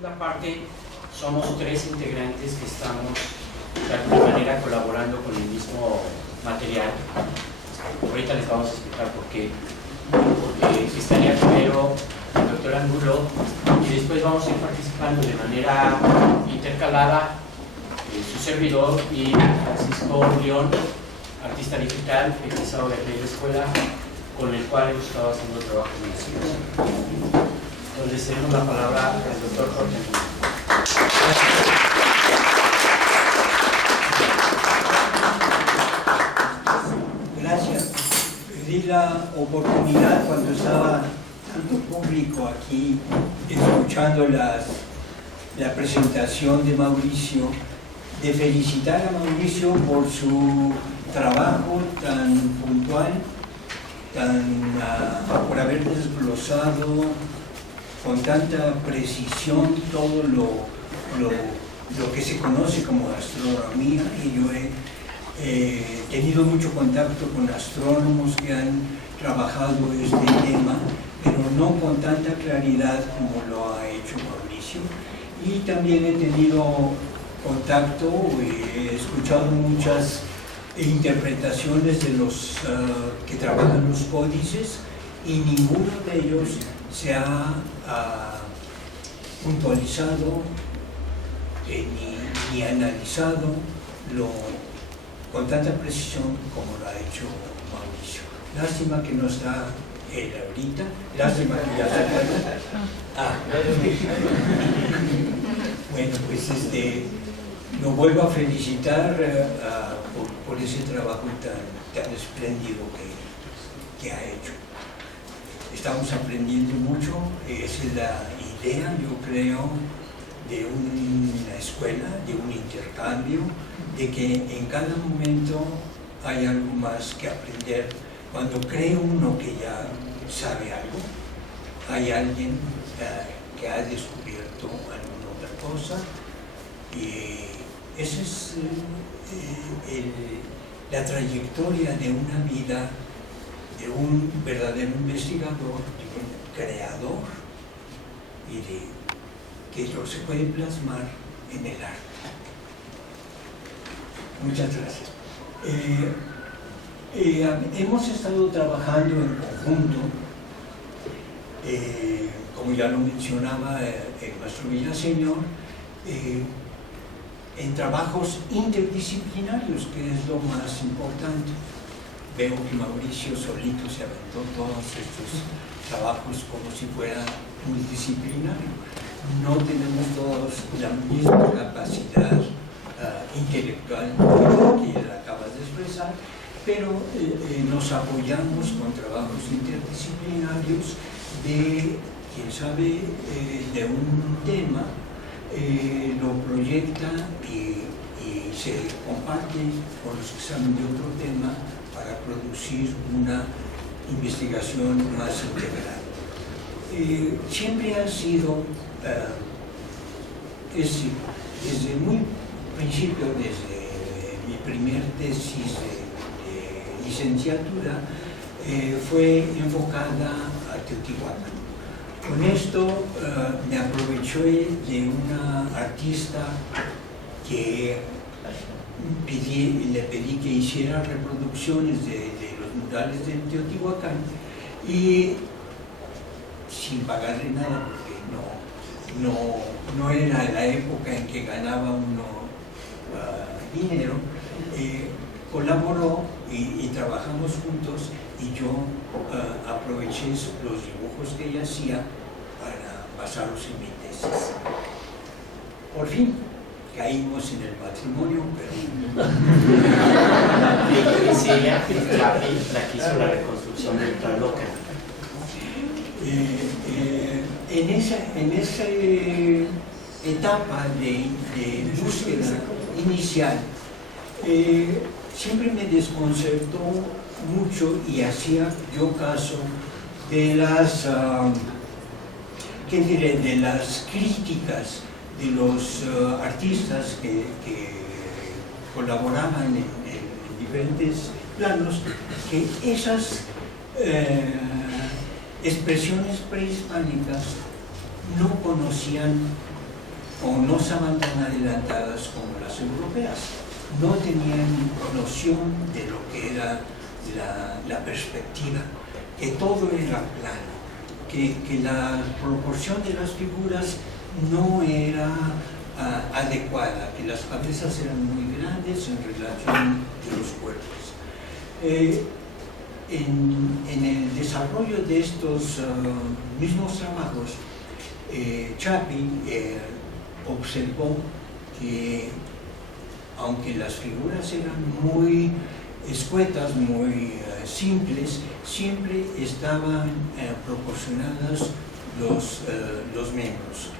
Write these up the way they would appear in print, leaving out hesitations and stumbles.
segunda parte somos 3 integrantes que estamos de alguna manera colaborando con el mismo material. Ahorita les vamos a explicar por qué. Porque estaría primero el doctor Angulo y después vamos a ir participando de manera intercalada su servidor y Francisco León, artista digital, egresado de la escuela, con el cual hemos estado haciendo trabajo de investigación. Entonces, cedemos la palabra al doctor Jorge Angulo. Gracias. Pedí la oportunidad cuando estaba tanto público aquí escuchando la presentación de Mauricio, de felicitar a Mauricio por su trabajo tan puntual, por haber desglosado con tanta precisión todo lo que se conoce como astronomía. Y yo he tenido mucho contacto con astrónomos que han trabajado este tema, pero no con tanta claridad como lo ha hecho Mauricio. Y también he tenido contacto, he escuchado muchas interpretaciones de los que trabajan los códices, y ninguno de ellos se ha puntualizado ni analizado con tanta precisión como lo ha hecho Mauricio. Lástima que no está él ahorita, lástima que ya se acuerda. Bueno, pues lo vuelvo a felicitar por ese trabajo tan espléndido que ha hecho. Estamos aprendiendo mucho, esa es la idea, yo creo, de una escuela, de un intercambio, de que en cada momento hay algo más que aprender. Cuando cree uno que ya sabe algo, hay alguien que ha descubierto alguna otra cosa, y esa es la trayectoria de una vida de un verdadero investigador, de un creador, y de que lo se puede plasmar en el arte. Muchas gracias. Hemos estado trabajando en conjunto, como ya lo mencionaba el maestro Villaseñor, en trabajos interdisciplinarios, que es lo más importante. Veo que Mauricio solito se aventó todos estos trabajos como si fuera multidisciplinario. No tenemos todos la misma capacidad intelectual que acabas de expresar, pero nos apoyamos con trabajos interdisciplinarios de, quién sabe, de un tema, lo proyecta y se comparte con los que saben de otro tema para producir una investigación más integral. Siempre ha sido, desde muy principio, desde mi primer tesis de licenciatura, fue enfocada a Teotihuacán. Con esto me aproveché de una artista que le pedí que hiciera reproducciones de los murales de Teotihuacán, y sin pagarle nada, porque no era la época en que ganaba uno dinero, colaboró y trabajamos juntos, y yo aproveché los dibujos que ella hacía para basarlos en mi tesis. Por fin caímos en el matrimonio, pero Sí, ella la quiso la reconstrucción de Tlalocan. En esa etapa de búsqueda inicial, siempre me desconcertó mucho, y hacía yo caso de las de las críticas de los artistas que colaboraban en diferentes planos, que esas expresiones prehispánicas no conocían o no estaban tan adelantadas como las europeas. No tenían noción de lo que era la perspectiva, que todo era plano, que la proporción de las figuras no era adecuada, que las cabezas eran muy grandes en relación de los cuerpos. En el desarrollo de estos mismos trabajos, Chapí observó que aunque las figuras eran muy escuetas, muy simples, siempre estaban proporcionadas los miembros,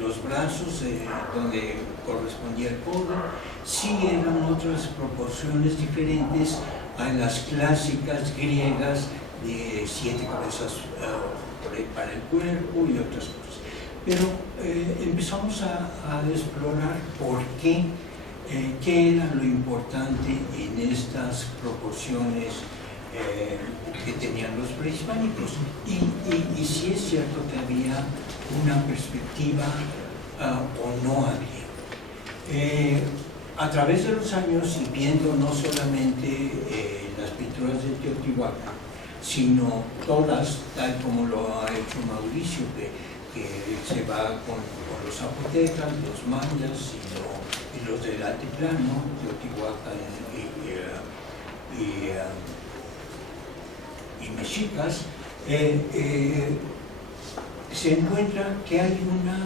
los brazos donde correspondía el codo, sí eran otras proporciones diferentes a las clásicas griegas de 7 cabezas para el cuerpo y otras cosas. Pero empezamos a explorar por qué era lo importante en estas proporciones que tenían los prehispánicos y si es cierto que había una perspectiva o no había. A través de los años y viendo no solamente las pinturas de Teotihuacán, sino todas, tal como lo ha hecho Mauricio, que se va con los zapotecas, los mayas y los del altiplano, Teotihuacán y mexicas, se encuentra que hay una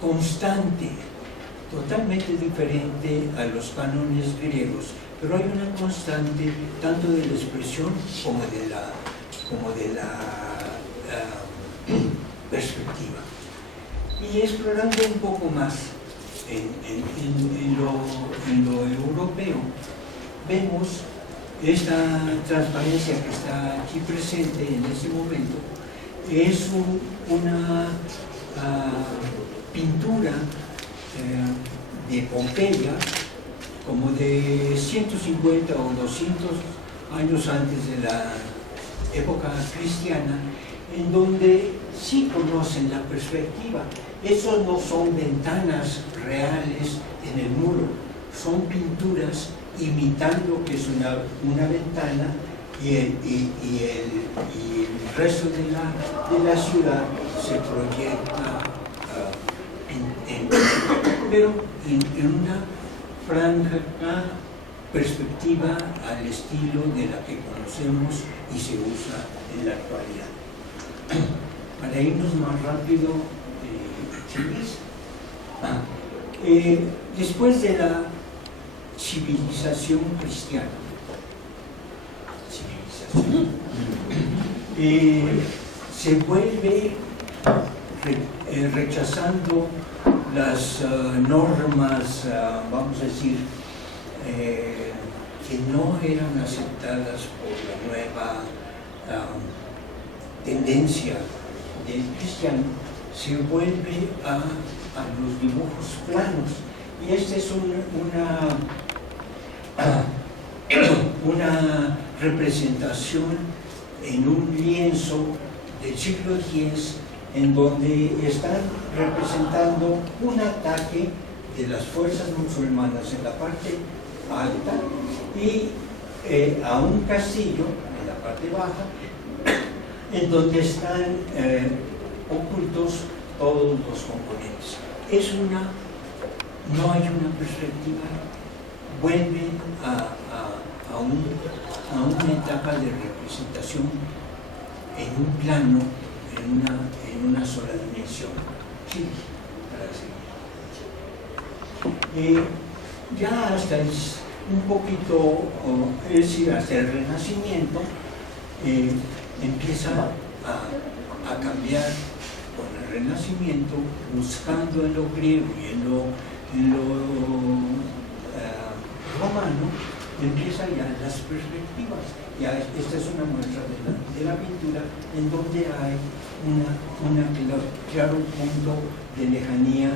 constante totalmente diferente a los cánones griegos, pero hay una constante tanto de la expresión como de la perspectiva. Y explorando un poco más en lo europeo, vemos esta transparencia que está aquí presente en este momento. Es una pintura de Pompeya, como de 150 o 200 años antes de la época cristiana, en donde sí conocen la perspectiva. Esos no son ventanas reales en el muro, son pinturas imitando que es una ventana y el resto de la ciudad se proyecta pero en una franja perspectiva al estilo de la que conocemos y se usa en la actualidad. Para irnos más rápido, después de la civilización cristiana, se vuelve rechazando las normas, vamos a decir, que no eran aceptadas por la nueva tendencia del cristiano, se vuelve a los dibujos planos. Y esta es una representación en un lienzo del siglo X, en donde están representando un ataque de las fuerzas musulmanas en la parte alta y a un castillo en la parte baja, en donde están ocultos todos los componentes. No hay una perspectiva, vuelve a una etapa de representación en un plano, en una sola dimensión. Sí, para seguir. Ya hasta un poquito, es decir, hasta el Renacimiento, empieza a cambiar con el Renacimiento, buscando en lo griego y en lo romano, empiezan ya las perspectivas. Ya esta es una muestra de la pintura en donde hay claro punto de lejanía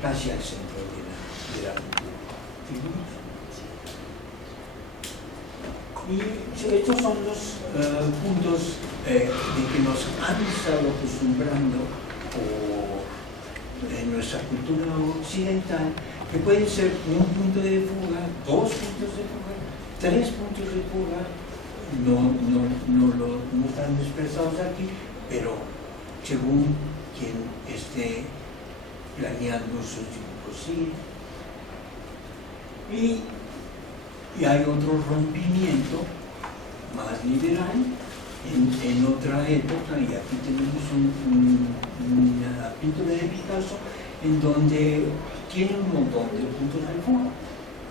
casi al centro de la pintura. Y estos son los puntos de que nos han estado acostumbrando en nuestra cultura occidental, que pueden ser un punto de fuga, 2 puntos de fuga, 3 puntos de fuga, no están expresados aquí, pero según quien esté planeando sus dibujos, sí. Y hay otro rompimiento más liberal en otra época, y aquí tenemos una pintura de Picasso en donde tiene un montón de puntos de fuga.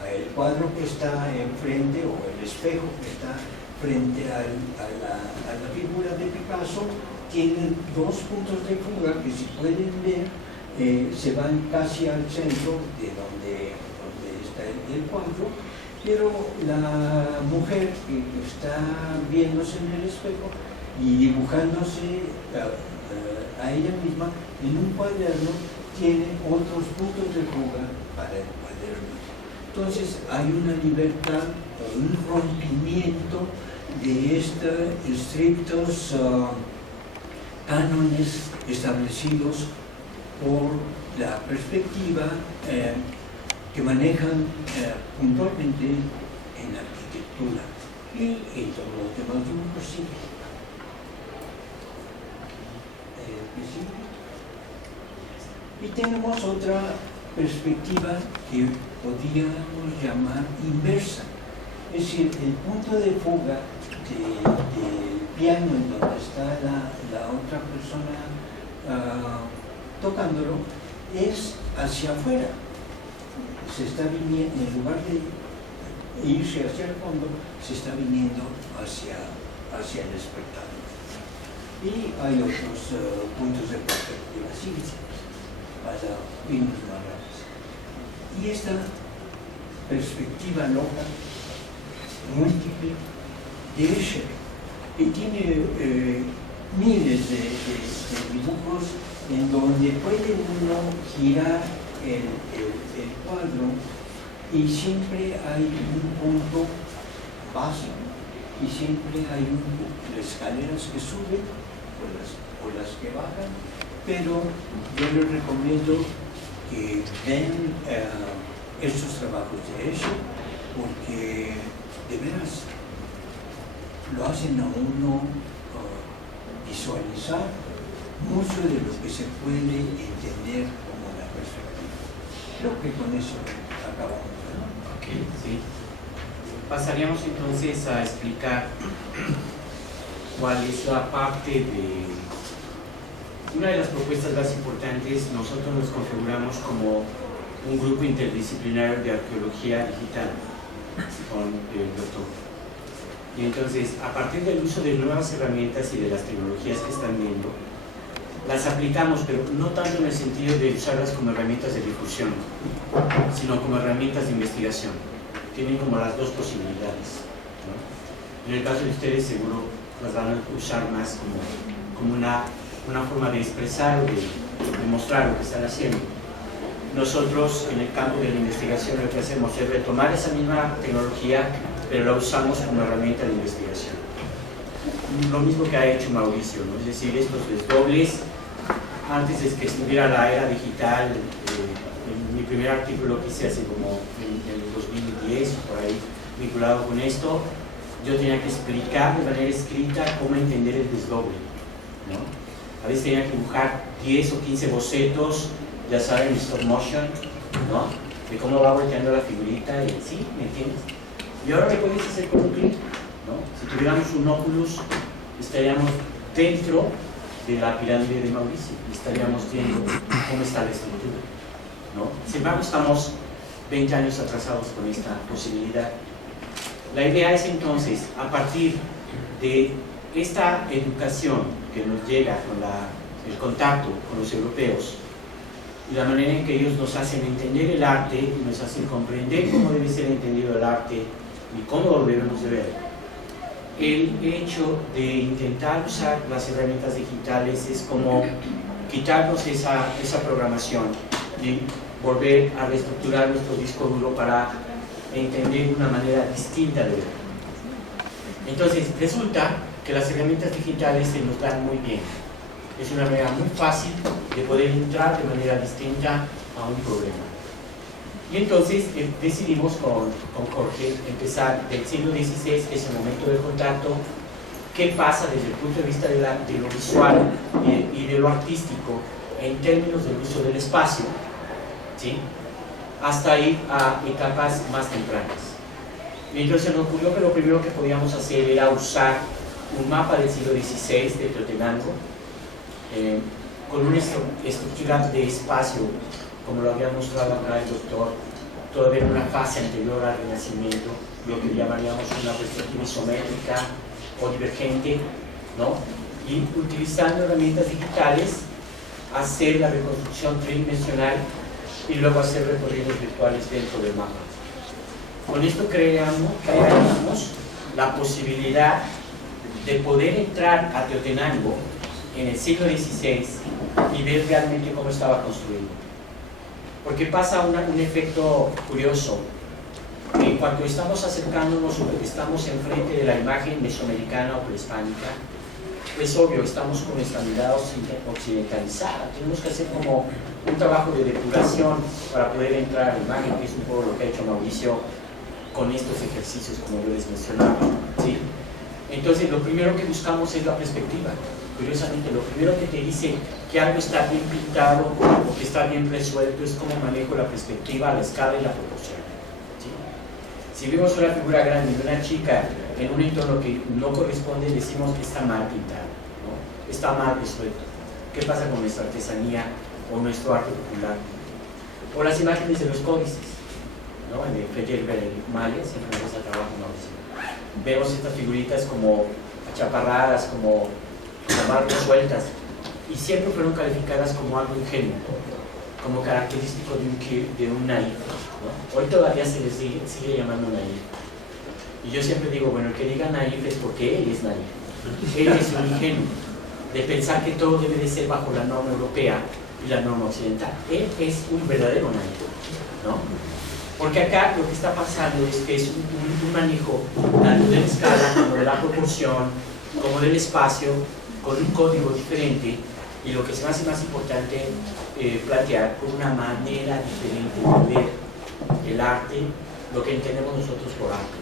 El cuadro que está enfrente, o el espejo que está frente a la figura de Picasso, tiene 2 puntos de fuga que, si pueden ver, se van casi al centro de donde está el cuadro, pero la mujer que está viéndose en el espejo y dibujándose a ella misma en un cuaderno, tiene otros puntos de fuga para el cuaderno. Entonces hay una libertad o un rompimiento de estos estrictos cánones establecidos por la perspectiva que manejan puntualmente en la arquitectura y en todos los demás dibujos. Sí. Y tenemos otra perspectiva que podríamos llamar inversa, es decir, el punto de fuga del piano en donde está la otra persona tocándolo es hacia afuera. Se está viniendo, en lugar de irse hacia el fondo, se está viniendo hacia el espectáculo. Y hay otros puntos de perspectiva, sí, para irnos más rápidos. Y esta perspectiva loca, múltiple, de Escher, que tiene miles de dibujos en donde puede uno girar el cuadro y siempre hay un punto básico y siempre hay escaleras que suben o las que bajan, pero yo les recomiendo que ven estos trabajos de Escher, porque de veras lo hacen a uno visualizar mucho de lo que se puede entender como la perspectiva. Creo que con eso acabamos, ¿no? Ok, sí. Pasaríamos entonces a explicar cuál es la parte de... Una de las propuestas más importantes, nosotros nos configuramos como un grupo interdisciplinario de arqueología digital con el doctor. Y entonces, a partir del uso de nuevas herramientas y de las tecnologías que están viendo, las aplicamos, pero no tanto en el sentido de usarlas como herramientas de difusión, sino como herramientas de investigación. Tienen como las dos posibilidades, ¿no? En el caso de ustedes, seguro las van a usar más como una forma de expresar o de mostrar lo que están haciendo. Nosotros, en el campo de la investigación, lo que hacemos es retomar esa misma tecnología, pero la usamos como herramienta de investigación. Lo mismo que ha hecho Mauricio, ¿no? Es decir, estos desdobles, antes de que estuviera la era digital, en mi primer artículo que hice hace como en el 2010, por ahí, vinculado con esto, yo tenía que explicar de manera escrita cómo entender el desdoble, ¿no? A veces tenía que dibujar 10 o 15 bocetos, ya saben, stop motion, ¿no? De cómo va volteando la figurita, y sí, ¿me entiendes? Y ahora lo puedes hacer con un clic, ¿no? Si tuviéramos un Oculus, estaríamos dentro de la pirámide de Mauricio y estaríamos viendo cómo está la estructura, ¿no? Sin embargo, estamos 20 años atrasados con esta posibilidad. La idea es entonces, a partir de esta educación que nos llega con el contacto con los europeos y la manera en que ellos nos hacen entender el arte y nos hacen comprender cómo debe ser entendido el arte y cómo lo debemos de ver, el hecho de intentar usar las herramientas digitales es como quitarnos esa programación y volver a reestructurar nuestro disco duro para entender de una manera distinta de ver. Entonces, resulta que las herramientas digitales se nos dan muy bien. Es una manera muy fácil de poder entrar de manera distinta a un problema. Y entonces decidimos con Jorge empezar del siglo XVI, que es el momento del contacto, qué pasa desde el punto de vista de lo visual y de lo artístico en términos del uso del espacio, ¿sí?, hasta ir a etapas más tempranas. Y entonces nos ocurrió que lo primero que podíamos hacer era usar un mapa del siglo XVI de Teotenango, con una estructura de espacio, como lo había mostrado acá el doctor, todavía en una fase anterior al Renacimiento, lo que llamaríamos una perspectiva isométrica o divergente, ¿no? Y utilizando herramientas digitales, hacer la reconstrucción tridimensional y luego hacer recorridos virtuales dentro del mapa. Con esto creamos la posibilidad de poder entrar a Teotenango en el siglo XVI y ver realmente cómo estaba construido. Porque pasa un efecto curioso. En cuanto estamos acercándonos, estamos enfrente de la imagen mesoamericana o prehispánica, es obvio, estamos con nuestra mirada occidentalizada. Tenemos que hacer como un trabajo de depuración para poder entrar a la imagen, que es un poco lo que ha hecho Mauricio con estos ejercicios, como yo les mencionaba, ¿sí? Entonces, lo primero que buscamos es la perspectiva. Curiosamente, lo primero que te dice que algo está bien pintado o que está bien resuelto es cómo manejo la perspectiva, la escala y la proporción, ¿sí? Si vemos una figura grande de una chica en un entorno que no corresponde, decimos que está mal pintado, ¿no? Está mal resuelto. ¿Qué pasa con nuestra artesanía o nuestro arte popular? O las imágenes de los códices, ¿no? En el Federico Maya, siempre me gusta trabajar con Mauricio. Vemos estas figuritas como achaparradas, como marcas sueltas, y siempre fueron calificadas como algo ingenuo, como característico de un naif, ¿no? Hoy todavía se les sigue llamando naif. Y yo siempre digo, bueno, el que diga naif es porque él es naif. Él es un ingenuo, de pensar que todo debe de ser bajo la norma europea y la norma occidental. Él es un verdadero naif, ¿no? Porque acá lo que está pasando es que es un manejo tanto de la escala como de la proporción, como del espacio, con un código diferente, y lo que se me hace más importante plantear con una manera diferente de ver el arte, lo que entendemos nosotros por arte,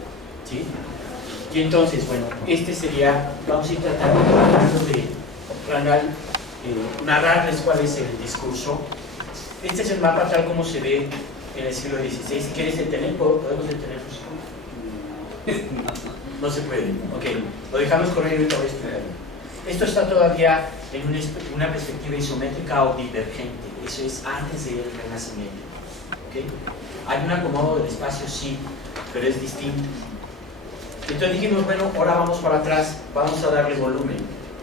¿sí? Y entonces, bueno, este sería, vamos a ir tratando de narrarles cuál es el discurso. Este es el mapa tal como se ve en el siglo XVI. Si quieres detener, ¿podemos detenernos? No se puede, ok, lo dejamos correr y ahorita voy a explicarlo. Esto está todavía en una perspectiva isométrica o divergente, eso es antes del Renacimiento, ¿okay? Hay un acomodo del espacio, sí, pero es distinto. Entonces dijimos, bueno, ahora vamos para atrás, vamos a darle volumen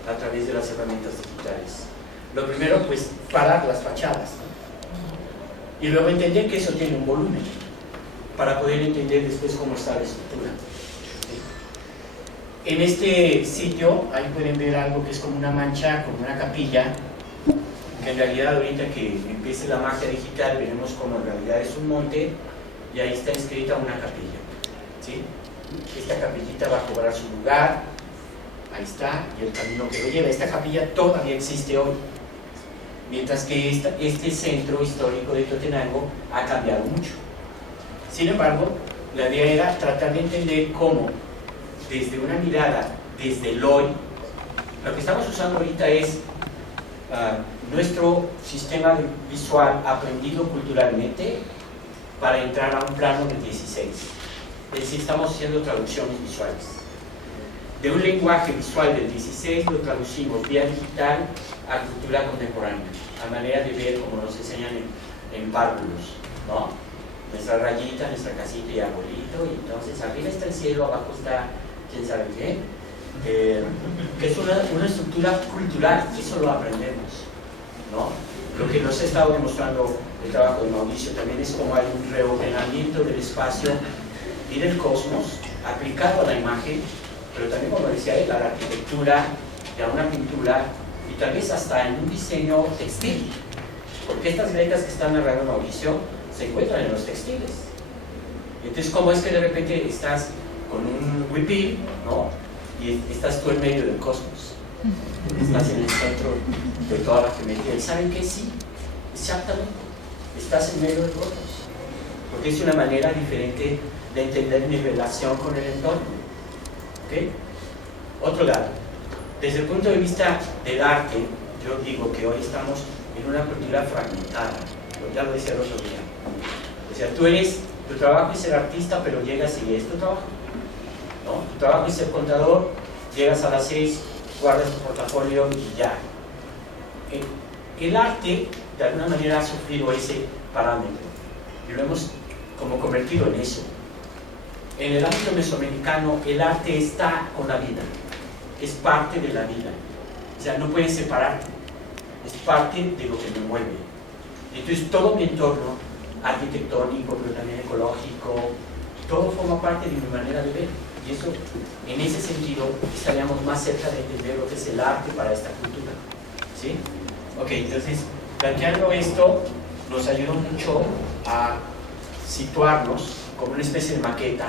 a través de las herramientas digitales. Lo primero, pues, parar las fachadas, ¿no? Y luego entender que eso tiene un volumen, para poder entender después cómo está la estructura. En este sitio, ahí pueden ver algo que es como una mancha, como una capilla, que en realidad ahorita que empiece la magia digital veremos cómo en realidad es un monte y ahí está inscrita una capilla, ¿sí? Esta capillita va a cobrar su lugar, ahí está, y el camino que lo lleva. Esta capilla todavía existe hoy, mientras que este centro histórico de Teotenango ha cambiado mucho. Sin embargo, la idea era tratar de entender cómo desde una mirada, desde el hoy, lo que estamos usando ahorita es nuestro sistema visual aprendido culturalmente para entrar a un plano del 16. Es decir, estamos haciendo traducciones visuales. De un lenguaje visual del 16 lo traducimos vía digital a cultura contemporánea, a manera de ver como nos enseñan en párvulos, ¿no? Nuestra rayita, nuestra casita y arbolito, y entonces arriba está el cielo, abajo está quién sabe qué, que es una estructura cultural, eso lo aprendemos, ¿no? Lo que nos ha estado demostrando el trabajo de Mauricio también es como hay un reordenamiento del espacio y del cosmos aplicado a la imagen, pero también, como decía él, a la arquitectura, y a una pintura, y tal vez hasta en un diseño textil, porque estas grietas que están narrando Mauricio se encuentran en los textiles. Entonces, ¿cómo es que de repente estás con un huipil, ¿no? Y estás tú en medio del cosmos? Estás en el centro de toda la geometría. ¿Y saben qué? Sí, exactamente. Estás en medio de otros. Porque es una manera diferente de entender mi relación con el entorno. ¿Okay? Otro lado. Desde el punto de vista del arte, yo digo que hoy estamos en una cultura fragmentada. Ya lo decía el otro día. O sea, tu trabajo es ser artista, pero llegas y es tu trabajo. ¿No? Tu trabajo es ser contador, llegas a las 6, guardas tu portafolio y ya. El arte, de alguna manera, ha sufrido ese parámetro y lo hemos como convertido en eso. En el ámbito mesoamericano, el arte está con la vida, es parte de la vida. O sea, no puedes separarte, es parte de lo que me mueve. Entonces, todo mi entorno arquitectónico, pero también ecológico, todo forma parte de mi manera de ver. Y eso, en ese sentido, estaríamos más cerca de entender lo que es el arte para esta cultura. ¿Sí? Ok, entonces, planteando esto, nos ayuda mucho a situarnos como una especie de maqueta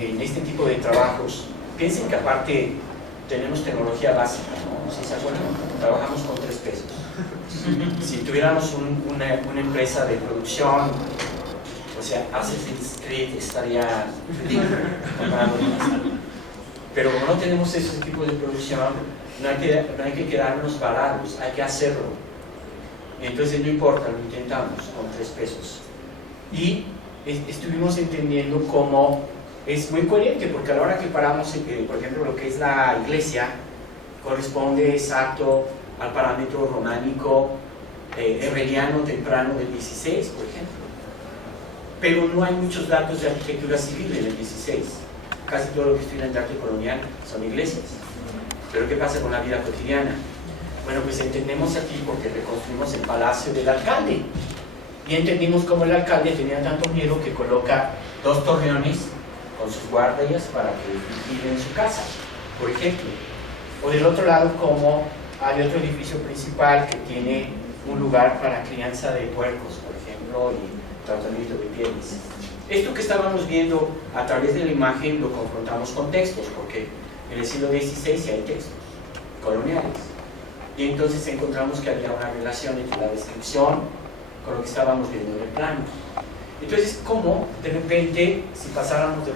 en este tipo de trabajos. Piensen que aparte tenemos tecnología básica, ¿no? ¿Sí se acuerdan? Trabajamos con 3 pesos. Si tuviéramos una empresa de producción, o sea, Assassin's Creed estaría pero como no tenemos ese tipo de producción, no hay que quedarnos parados, hay que hacerlo. Entonces no importa, lo intentamos con 3 pesos. Y estuvimos entendiendo cómo es muy coherente, porque a la hora que paramos, por ejemplo, lo que es la iglesia, corresponde exacto al parámetro románico herreriano temprano del 16, por ejemplo. Pero no hay muchos datos de arquitectura civil en el 16. Casi todo lo que estudian de arte colonial son iglesias. Pero ¿qué pasa con la vida cotidiana? Bueno, pues entendemos aquí porque reconstruimos el palacio del alcalde. Y entendimos cómo el alcalde tenía tanto miedo que coloca 2 torreones con sus guardias para que vigilen su casa, por ejemplo. O del otro lado, como hay otro edificio principal que tiene un lugar para crianza de puercos, por ejemplo, y tratamiento de pieles. Esto que estábamos viendo a través de la imagen lo confrontamos con textos, porque en el siglo XVI sí hay textos coloniales. Y entonces encontramos que había una relación entre la descripción con lo que estábamos viendo en el plano. Entonces, como de repente, si pasáramos de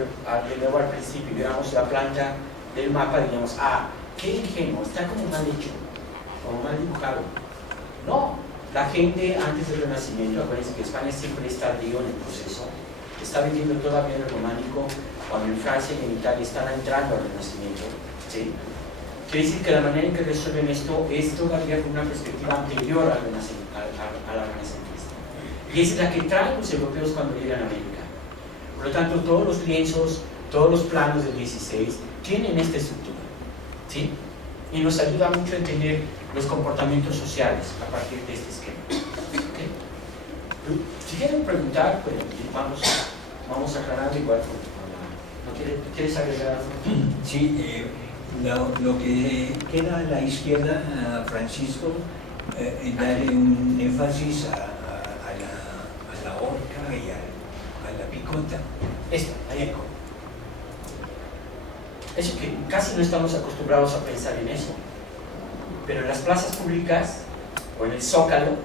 nuevo al principio y viéramos la planta del mapa, diríamos, ah, qué ingenuo, está como mal hecho, como mal dibujado. No, la gente antes del Renacimiento, acuérdense que España siempre está tardío en el proceso, está viviendo todavía en el románico, cuando en Francia y en Italia están entrando al Renacimiento, ¿sí? Quiere decir que la manera en que resuelven esto es todavía con una perspectiva anterior a la renacentista. Y es la que traen los europeos cuando llegan a América. Por lo tanto, todos los lienzos, todos los planos del 16 tienen esta estructura, ¿sí? Y nos ayuda mucho a entender los comportamientos sociales a partir de este esquema. ¿Okay? Si quieren preguntar, pues vamos aclarando igual. ¿No quieres agregar algo? Sí, lo que queda a la izquierda, Francisco, darle un énfasis a la horca y a la picota. Esto, ahí. Eso que casi no estamos acostumbrados a pensar en eso. Pero en las plazas públicas, o en el Zócalo,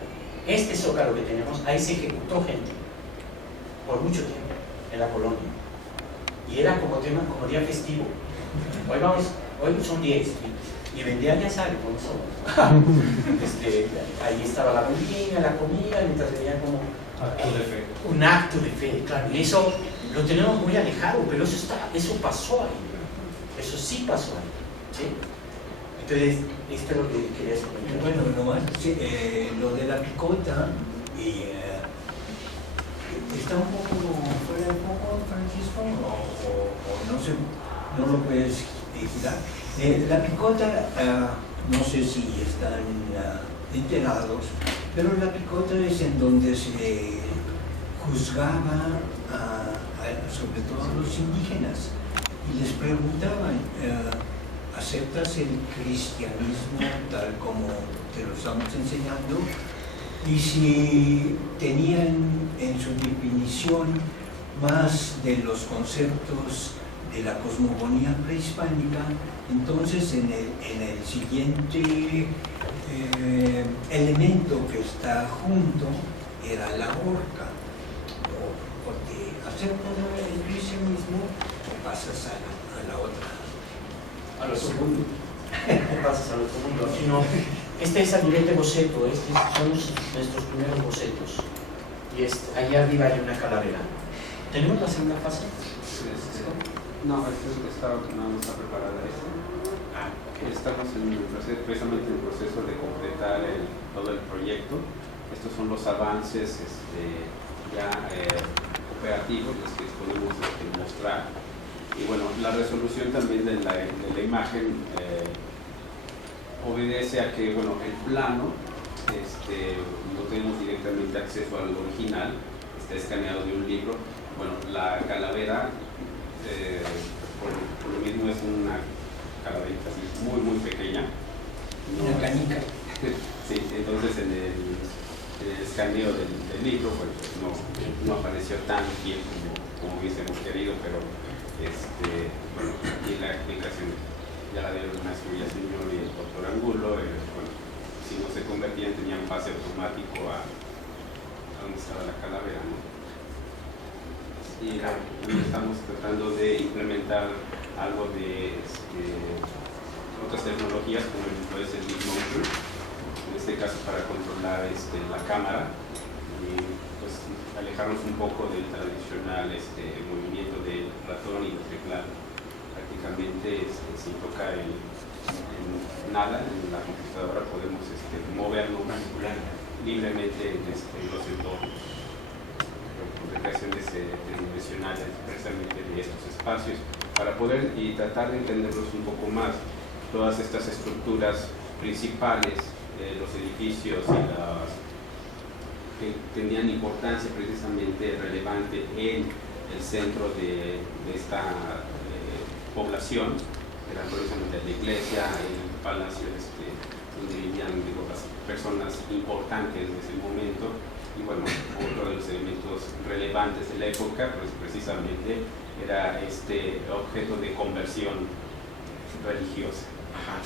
este Zócalo que tenemos, ahí se ejecutó gente, por mucho tiempo, en la colonia. Y era como día festivo. Hoy son 10, y vendían, ya saben, con eso. Ahí estaba la vendimia, la comida, mientras venían como un acto de fe, claro. Y eso lo tenemos muy alejado, pero eso pasó ahí. Eso sí pasó ahí, ¿sí? Entonces, esto es lo que quería comentar. Bueno, nomás, sí, lo de la picota, está un poco fuera de foco, Francisco, o no sé, no lo puedes girar. La picota, no sé si están enterados, pero la picota es en donde se juzgaba sobre todo a los indígenas y les preguntaban, ¿aceptas el cristianismo tal como te lo estamos enseñando? Y si tenían en su definición más de los conceptos de la cosmogonía prehispánica. Entonces en el siguiente elemento que está junto era la horca, porque aceptas el cristianismo o pasas a la otra. Al otro mundo. Pasas al otro mundo. Aquí no. Este es el nivel de boceto, son nuestros primeros bocetos. Y allá arriba hay una calavera. ¿Tenemos la segunda fase? No, no está preparada esta. Okay. Estamos precisamente en el proceso de completar todo el proyecto. Estos son los avances ya operativos, los que podemos mostrar. Y bueno, la resolución también de la imagen obedece a que, bueno, el plano no tenemos directamente acceso al original, está escaneado de un libro. Bueno, la calavera, por lo mismo, es una calaverita así muy, muy pequeña. Una canica. Sí, entonces en el escaneo del libro, pues no apareció tan bien como hubiésemos querido, pero bueno, y la explicación ya la dieron el maestro Villaseñor y el doctor Angulo. Bueno, si no se convertían, tenían pase automático a donde estaba la calavera, ¿no? Y estamos tratando de implementar algo de otras tecnologías, como es el Bitmotion, en este caso para controlar la cámara y pues alejarnos un poco del tradicional movimiento del ratón y del teclado. Prácticamente sin tocar en nada en la computadora podemos movernos, manipular libremente en los entornos. Recreaciones tridimensionales precisamente de estos espacios para poder y tratar de entenderlos un poco más. Todas estas estructuras principales, los edificios y las que tenían importancia precisamente relevante en el centro de esta población, que era precisamente la iglesia, el palacio donde vivían las personas importantes de ese momento. Y bueno, otro de los elementos relevantes de la época, pues precisamente era este objeto de conversión religiosa. Ajá.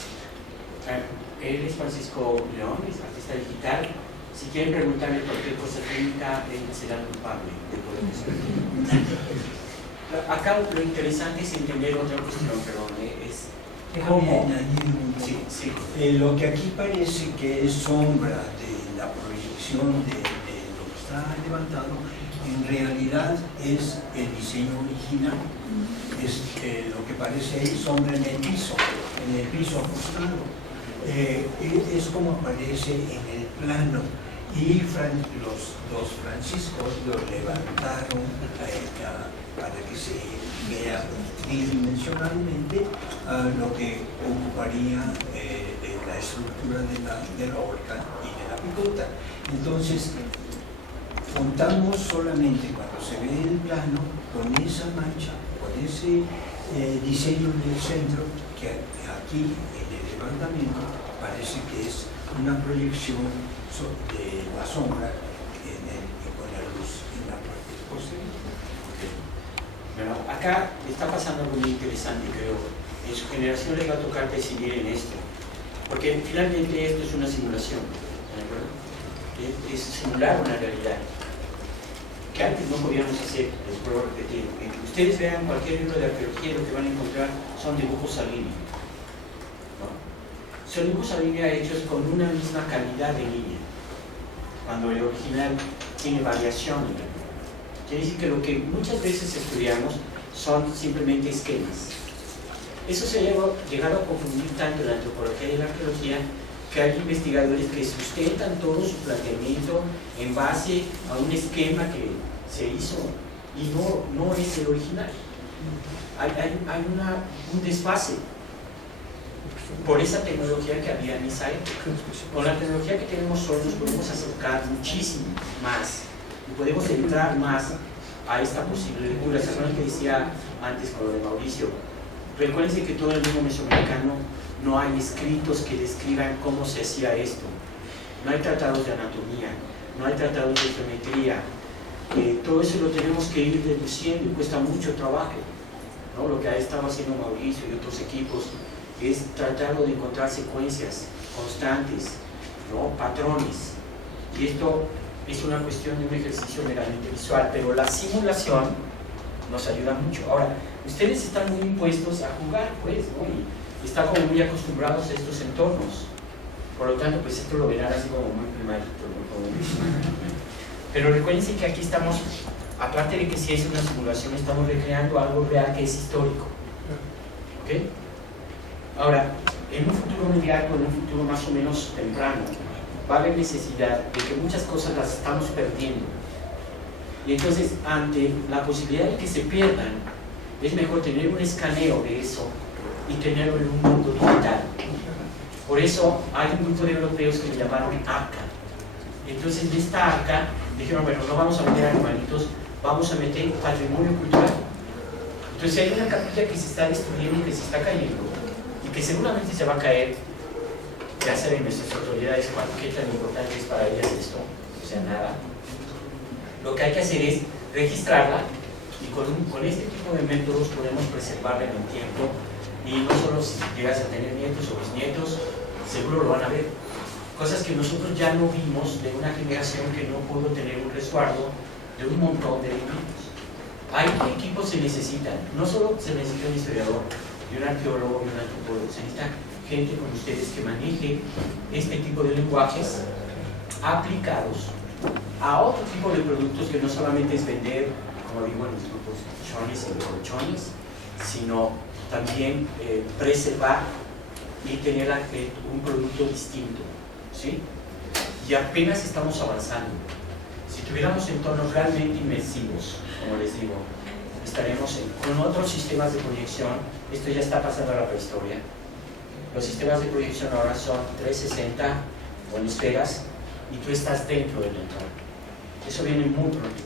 Él es Francisco León, es artista digital. Si quieren preguntarle cualquier cosa técnica, él será culpable de poder resolver. Acá lo interesante es entender otra cuestión, perdón, es cómo. Sí, sí. Lo que aquí parece que es sombra de la proyección de está levantado, en realidad es el diseño original, es lo que parece ahí sombra en el piso ajustado, es como aparece en el plano, y los franciscos lo levantaron para que se vea tridimensionalmente lo que ocuparía la estructura de la horca y de la picota. Entonces contamos solamente cuando se ve el plano con esa mancha, con ese diseño del centro, que aquí en el levantamiento parece que es una proyección de la sombra con la luz en la parte posterior. Bueno, acá está pasando algo muy interesante, creo. En su generación les va a tocar decidir en esto, porque finalmente esto es una simulación, ¿de acuerdo? Es simular una realidad que antes no podíamos hacer. Les puedo repetir, ustedes vean cualquier libro de arqueología, lo que van a encontrar son dibujos a línea, ¿no? Son dibujos a línea hechos con una misma calidad de línea, cuando el original tiene variación. Quiere decir que lo que muchas veces estudiamos son simplemente esquemas. Eso se ha llegado a confundir tanto en la antropología y en la arqueología, que hay investigadores que sustentan todo su planteamiento en base a un esquema que se hizo y no es el original. Hay un desfase por esa tecnología que había en esa época. Con la tecnología que tenemos hoy nos podemos acercar muchísimo más y podemos entrar más a esta posible lectura. ¿Se acuerdan que decía antes con lo de Mauricio? Recuérdense que todo el mundo mesoamericano no hay escritos que describan cómo se hacía esto. No hay tratados de anatomía, no hay tratados de geometría. Todo eso lo tenemos que ir deduciendo y cuesta mucho trabajo. ¿no? Lo que ha estado haciendo Mauricio y otros equipos es tratando de encontrar secuencias constantes, ¿no? Patrones. Y esto es una cuestión de un ejercicio meramente visual, pero la simulación nos ayuda mucho. Ahora, ustedes están muy impuestos a jugar, pues, ¿no? Y están como muy acostumbrados a estos entornos. Por lo tanto, pues esto lo verán así como muy primarito, ¿no? Pero recuerden que aquí estamos, aparte de que si es una simulación, estamos recreando algo real que es histórico. ¿Ok? Ahora, en un futuro inmediato, en un futuro más o menos temprano, va a haber necesidad de que muchas cosas las estamos perdiendo. Y entonces, ante la posibilidad de que se pierdan, es mejor tener un escaneo de eso y tenerlo en un mundo digital. Por eso hay un grupo de europeos que le llamaron ARCA. Entonces, en esta ARCA dijeron, bueno, no vamos a meter animalitos, vamos a meter patrimonio cultural. Entonces hay una capilla que se está destruyendo, que se está cayendo, y que seguramente se va a caer. Ya saben nuestras autoridades qué tan importante es para ellas esto, o sea, nada. Lo que hay que hacer es registrarla, y con este tipo de métodos podemos preservarla en el tiempo, y no solo si llegas a tener nietos o bisnietos, seguro lo van a ver. Cosas que nosotros ya no vimos de una generación que no pudo tener un resguardo de un montón de libros. Hay equipos se necesitan, no solo se necesita un historiador, y un arqueólogo y un antropólogo, se necesita gente como ustedes que maneje este tipo de lenguajes aplicados a otro tipo de productos que no solamente es vender, como digo en los grupos, chones y colchones, sino también preservar y tener un producto distinto, ¿sí? Y apenas estamos avanzando. Si tuviéramos entornos realmente inmersivos, como les digo, estaremos con otros sistemas de proyección. Esto ya está pasando a la prehistoria. Los sistemas de proyección ahora son 360 o en esferas y tú estás dentro del entorno. Eso viene muy pronto.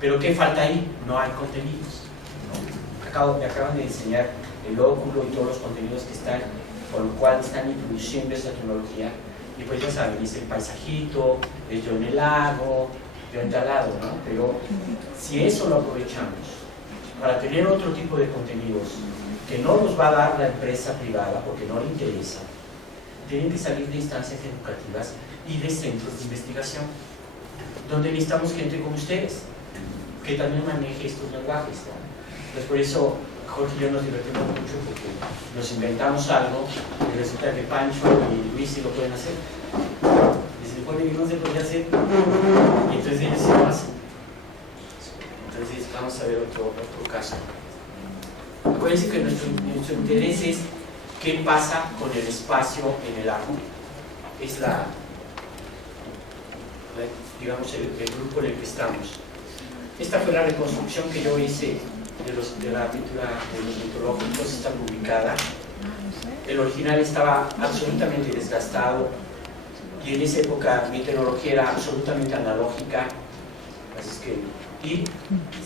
Pero ¿qué falta ahí? No hay contenidos, ¿no? Me acaban de enseñar el óculo y todos los contenidos que están, con lo cual están introduciendo esa tecnología. Y pues ya saben, es el paisajito, es yo en el lago, yo en tal lado, ¿no? Pero si eso lo aprovechamos para tener otro tipo de contenidos que no nos va a dar la empresa privada porque no le interesa, tienen que salir de instancias educativas y de centros de investigación, donde necesitamos gente como ustedes, que también maneje estos lenguajes, ¿no? Entonces por eso Jorge y yo nos divertimos mucho porque nos inventamos algo y resulta que Pancho y Luis sí lo pueden hacer. Y se supone que no se podía hacer, y entonces ellos sí lo hacen. Entonces vamos a ver otro caso. Acuérdense que nuestro interés es qué pasa con el espacio en el árbol. Es digamos, el grupo en el que estamos. Esta fue la reconstrucción que yo hice de la pintura de los mitológicos, está publicada. El original estaba absolutamente desgastado y en esa época mi tecnología era absolutamente analógica, así es que, y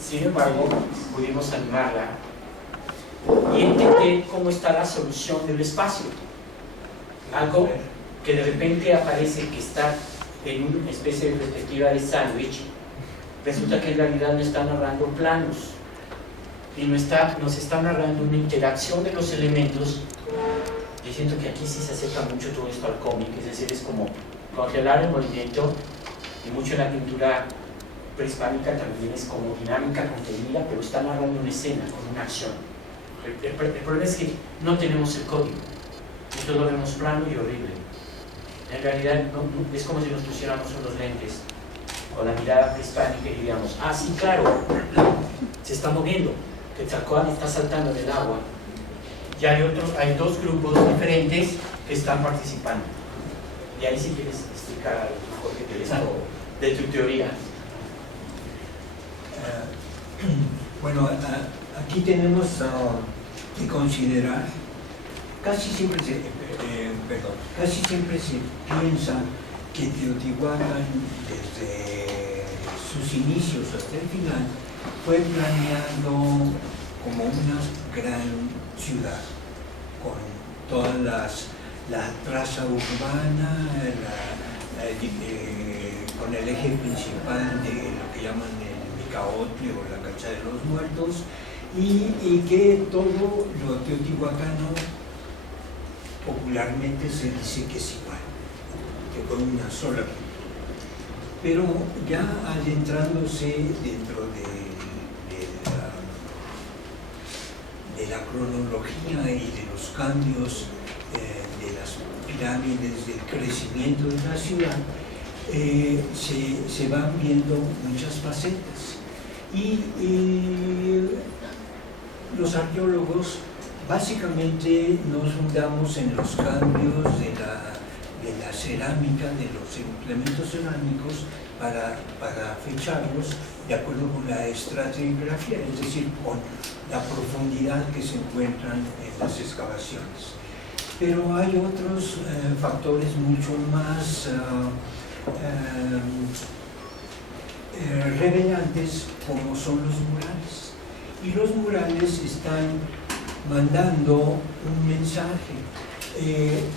sin embargo pudimos animarla y entender cómo está la solución del espacio. Algo que de repente aparece que está en una especie de perspectiva de sándwich, resulta que en realidad no está narrando planos y nos está narrando una interacción de los elementos. Yo siento que aquí sí se acerca mucho todo esto al cómic, es decir, es como congelar el movimiento, y mucho en la pintura prehispánica también es como dinámica contenida, pero está narrando una escena con una acción. El problema es que no tenemos el código, y todo lo vemos plano y horrible. En realidad es como si nos pusiéramos unos lentes con la mirada prehispánica y diríamos, ah sí, claro, se está moviendo, Quetzalcóatl está saltando en el agua, y hay dos grupos diferentes que están participando. Y ahí sí quieres explicar algo, Jorge, de tu teoría. Bueno, aquí tenemos que considerar, casi siempre se piensa que Teotihuacán, desde sus inicios hasta el final, fue planeado como una gran ciudad, con todas la traza urbana, con el eje principal de lo que llaman el Micaotle o la Cancha de los Muertos, y que todo lo teotihuacano popularmente se dice que es igual, que fue una sola cultura. Pero ya adentrándose dentro de la cronología y de los cambios de las pirámides, del crecimiento de la ciudad, se van viendo muchas facetas. Y los arqueólogos básicamente nos fundamos en los cambios de la cerámica, de los implementos cerámicos, para fecharlos de acuerdo con la estratigrafía, es decir, con la profundidad que se encuentran en las excavaciones. Pero hay otros factores mucho más revelantes, como son los murales. Y los murales están mandando un mensaje.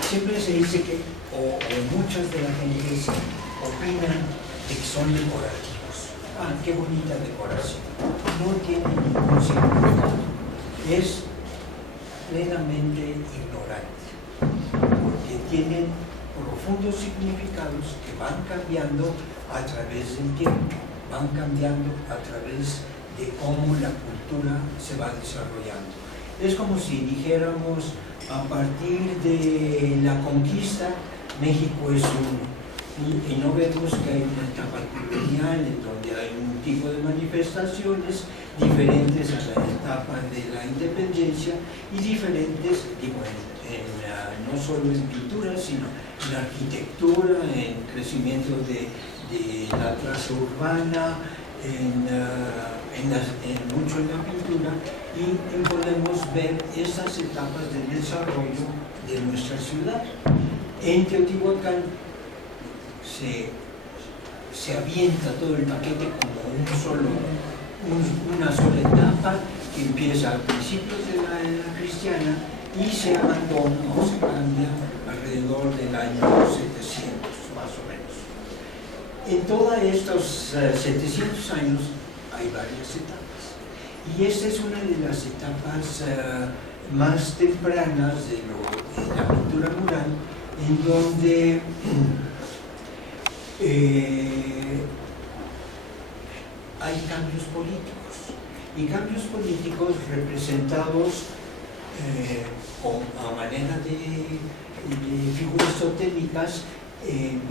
Siempre se dice que, o muchas de la gente opinan de que son decorativos. Ah, qué bonita decoración. No tiene ningún significado. Es plenamente ignorante, porque tienen profundos significados que van cambiando a través del tiempo, van cambiando a través de cómo la cultura se va desarrollando. Es como si dijéramos, a partir de la conquista, México es uno, y no vemos que hay una etapa colonial en donde hay un tipo de manifestaciones diferentes a la etapa de la independencia y diferentes, digo, no solo en pintura, sino en arquitectura, en crecimiento de la traza urbana, mucho en la pintura, y podemos ver esas etapas del desarrollo de nuestra ciudad. En Teotihuacán se avienta todo el paquete como una sola etapa que empieza al principio de la era cristiana y se abandona o se cambia alrededor del año 700, más o menos. En todos estos 700 años hay varias etapas, y esta es una de las etapas más tempranas de la pintura mural, en donde hay cambios políticos, y cambios políticos representados a manera de figuras totémicas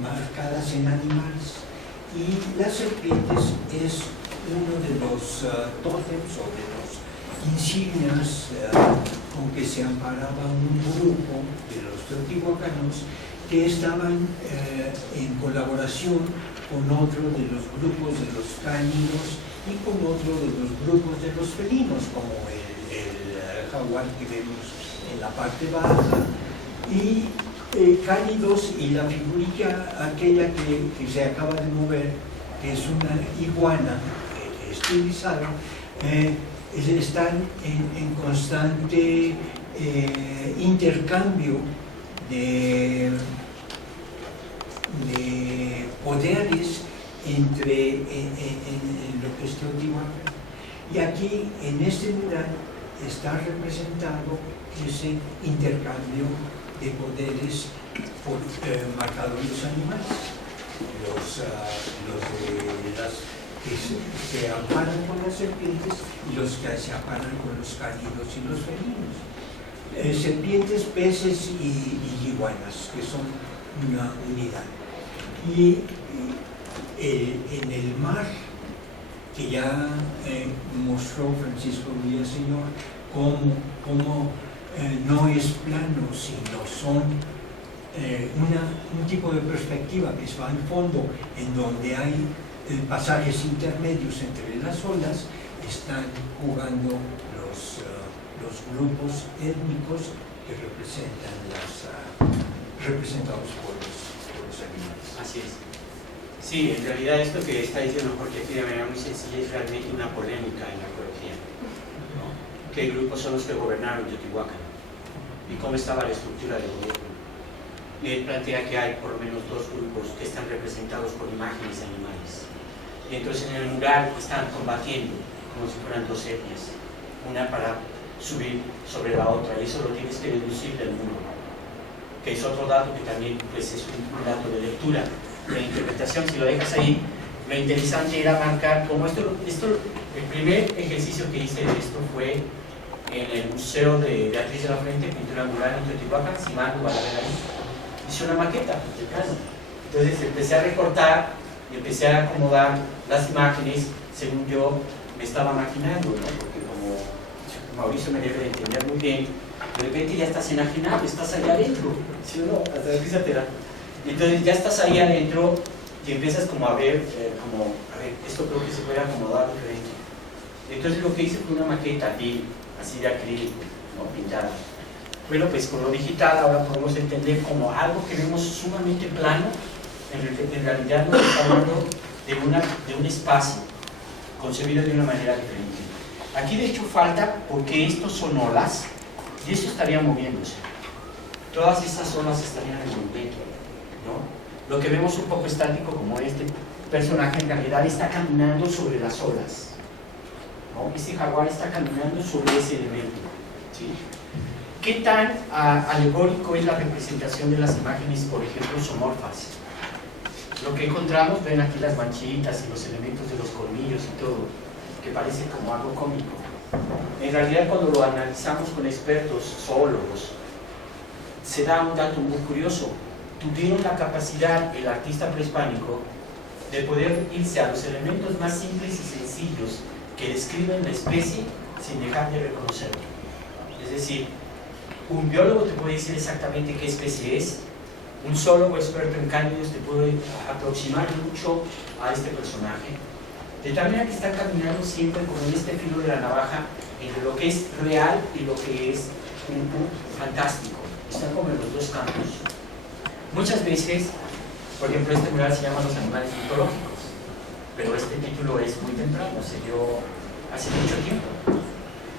marcadas en animales. Y las serpientes es uno de los tótems o de los insignias con que se amparaba un grupo de los teotihuacanos que estaban en colaboración con otro de los grupos de los cánidos y con otro de los grupos de los felinos, como el jaguar que vemos en la parte baja, y cánidos, y la figurilla aquella que se acaba de mover, que es una iguana estilizada, están en constante intercambio de poderes entre lo que es Teotihuacán. Y aquí, en este mural, está representado ese intercambio de poderes marcado en los animales. Los que se amparan con las serpientes y los que se amparan con los cánidos y los felinos. Serpientes, peces y iguanas, que son una unidad. Y en el mar, que ya mostró Francisco Villaseñor, cómo no es plano, sino son un tipo de perspectiva que va al fondo, en donde hay pasajes intermedios entre las olas, están jugando los grupos étnicos que representados por los animales. Así es. Sí, en realidad esto que está diciendo Jorge aquí de manera muy sencilla es realmente una polémica en la arqueología, ¿no? ¿Qué grupos son los que gobernaron Teotihuacán? ¿Y cómo estaba la estructura del gobierno? Y él plantea que hay por lo menos dos grupos que están representados por imágenes de animales. Y entonces en el mural están combatiendo como si fueran dos etnias. una para subir sobre la otra, y eso lo tienes que deducir del muro, que es otro dato que también pues, es un dato de lectura, de interpretación. Si lo dejas ahí, lo interesante era marcar como esto, el primer ejercicio que hice de esto fue en el Museo de Beatriz de la Fuente, pintura angular en Teotihuacán, si mal no va a ver ahí. Hice una maqueta de casa. Entonces empecé a recortar y empecé a acomodar las imágenes según yo me estaba maquinando, ¿no? Porque como Mauricio me debe de entender muy bien, de repente ya estás enajenado, estás allá adentro, ¿sí o no? Hasta la risa te da. Entonces ya estás ahí adentro y empiezas como a ver, esto creo que se puede acomodar diferente. Entonces lo que hice fue una maqueta así de acrílico, ¿no? Pintada. Bueno, pues con lo digital ahora podemos entender como algo que vemos sumamente plano, en realidad nos está hablando de un espacio concebido de una manera diferente. Aquí de hecho falta, porque estos son olas y esto estaría moviéndose. Todas estas olas estarían en movimiento, ¿no? Lo que vemos un poco estático, como este personaje, en realidad está caminando sobre las olas, ¿no? Este jaguar está caminando sobre ese elemento, ¿sí? ¿Qué tan alegórico es la representación de las imágenes, por ejemplo, zoomorfas? Lo que encontramos, ven aquí las manchitas y los elementos de los colmillos y todo, que parece como algo cómico. En realidad, cuando lo analizamos con expertos, zoólogos, se da un dato muy curioso. Tuvieron la capacidad, el artista prehispánico, de poder irse a los elementos más simples y sencillos que describen la especie sin dejar de reconocerlo. Es decir, un biólogo te puede decir exactamente qué especie es, un zoólogo experto en cánidos te puede aproximar mucho a este personaje, de tal manera que está caminando siempre como en este filo de la navaja entre lo que es real y lo que es fantástico. Están como en los dos campos. Muchas veces, por ejemplo, este mural se llama Los animales mitológicos, pero este título es muy temprano, se dio hace mucho tiempo,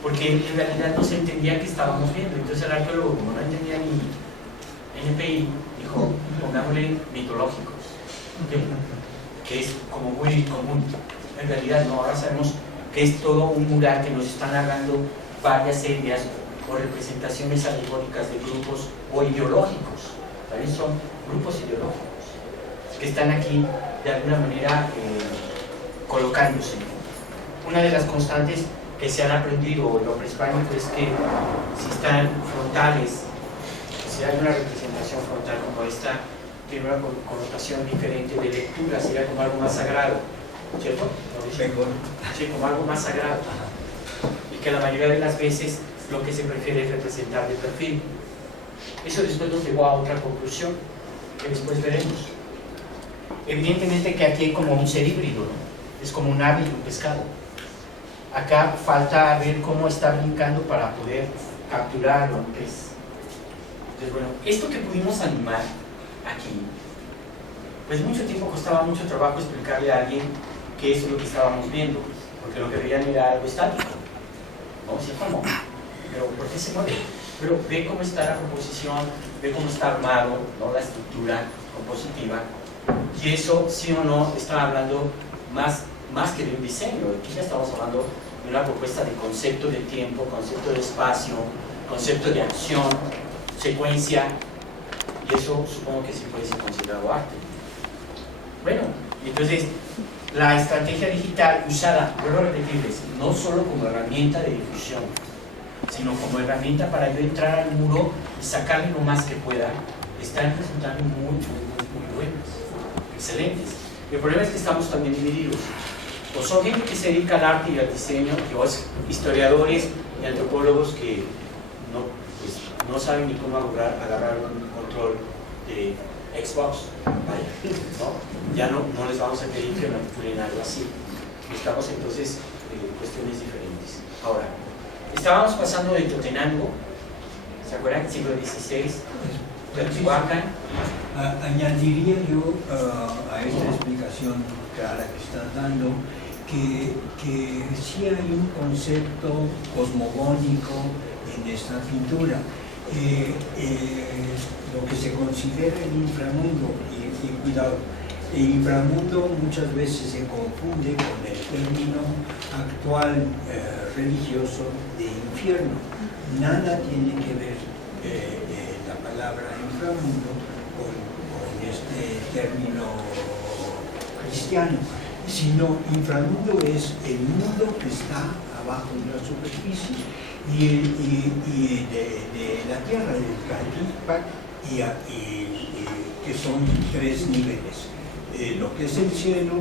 porque en realidad no se entendía qué estábamos viendo. Entonces el arqueólogo, como no entendía ni NPI, dijo, pongámosle mitológicos, ¿okay? Que es como muy común. En realidad no, ahora sabemos que es todo un mural que nos está narrando varias etnias o representaciones alegóricas de grupos o ideológicos. También son grupos ideológicos que están aquí de alguna manera colocándose. Una de las constantes que se han aprendido en lo prehispánico es que si están frontales, si hay una representación frontal como esta, tiene una connotación diferente de lectura, sería como algo más sagrado, ¿cierto? Sí, como algo más sagrado. Y que la mayoría de las veces lo que se prefiere es representar de perfil. Eso después nos llevó a otra conclusión que después veremos. Evidentemente que aquí hay como un ser híbrido, ¿no? Es como un ave y un pescado. Acá falta ver cómo está brincando para poder capturarlo, un pez. Entonces, bueno, esto que pudimos animar aquí, pues mucho tiempo costaba mucho trabajo explicarle a alguien qué es lo que estábamos viendo, porque lo que veían era algo estático. Vamos a decir, ¿cómo? Pero ¿por qué se mueve? Pero ve cómo está la composición, ve cómo está armado, ¿no? La estructura compositiva, y eso, sí o no, está hablando más que de un diseño. Aquí ya estamos hablando de una propuesta de concepto de tiempo, concepto de espacio, concepto de acción, secuencia, y eso supongo que sí puede ser considerado arte. Bueno, entonces la estrategia digital usada, vuelvo a repetirles, no solo como herramienta de difusión, sino como herramienta para yo entrar al muro y sacarle lo más que pueda, están resultando muy buenas, excelentes. El problema es que estamos también divididos. O son gente que se dedica al arte y al diseño, o historiadores y antropólogos que no saben ni cómo agarrar un control de Xbox. Vaya, ¿no? Ya no les vamos a pedir que manipulen algo así. Buscamos entonces cuestiones diferentes. Ahora, estábamos pasando de Totenango, ¿se acuerdan? Siglo XVI, Teotihuacán. Añadiría yo a esta explicación clara que estás dando que sí hay un concepto cosmogónico en esta pintura. Lo que se considera el inframundo, y cuidado, El inframundo muchas veces se confunde con el término actual religioso de infierno. Nada tiene que ver la palabra inframundo con este término cristiano, sino inframundo es el mundo que está abajo de la superficie y de la tierra, del Calippac, que son 3 niveles. Lo que es el cielo,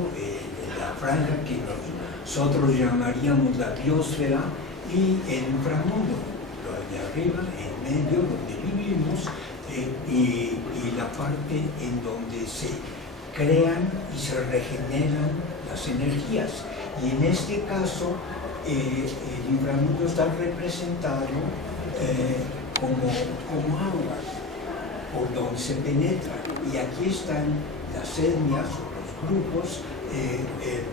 la franja que nosotros llamaríamos la biosfera, y el inframundo, lo de arriba, en medio, donde vivimos, y la parte en donde se crean y se regeneran las energías. Y en este caso, el inframundo está representado como agua, por donde se penetra. Y aquí están las etnias o los grupos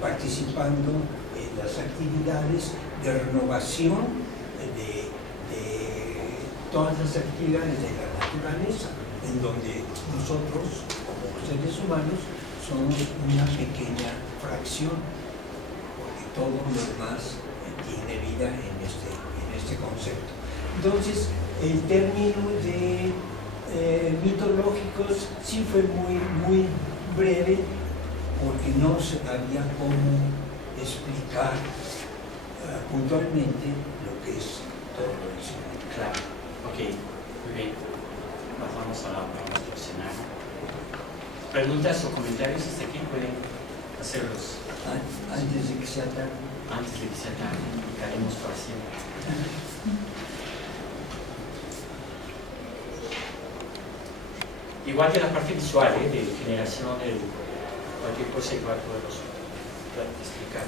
participando en las actividades de renovación de todas las actividades de la naturaleza, en donde nosotros, como seres humanos, somos una pequeña fracción, porque todo lo demás tiene vida en este concepto. Entonces, el término de mitológicos sí fue muy breve, porque no sabía cómo explicar puntualmente lo que es todo eso. Claro, ok, muy bien. Vamos a otro escenario. Preguntas o comentarios hasta aquí pueden hacerlos. Antes de que sea tarde. Antes de que sea tarde, haremos para siempre. Igual que la parte visual, de generación de cualquier cosa, igual podemos explicar.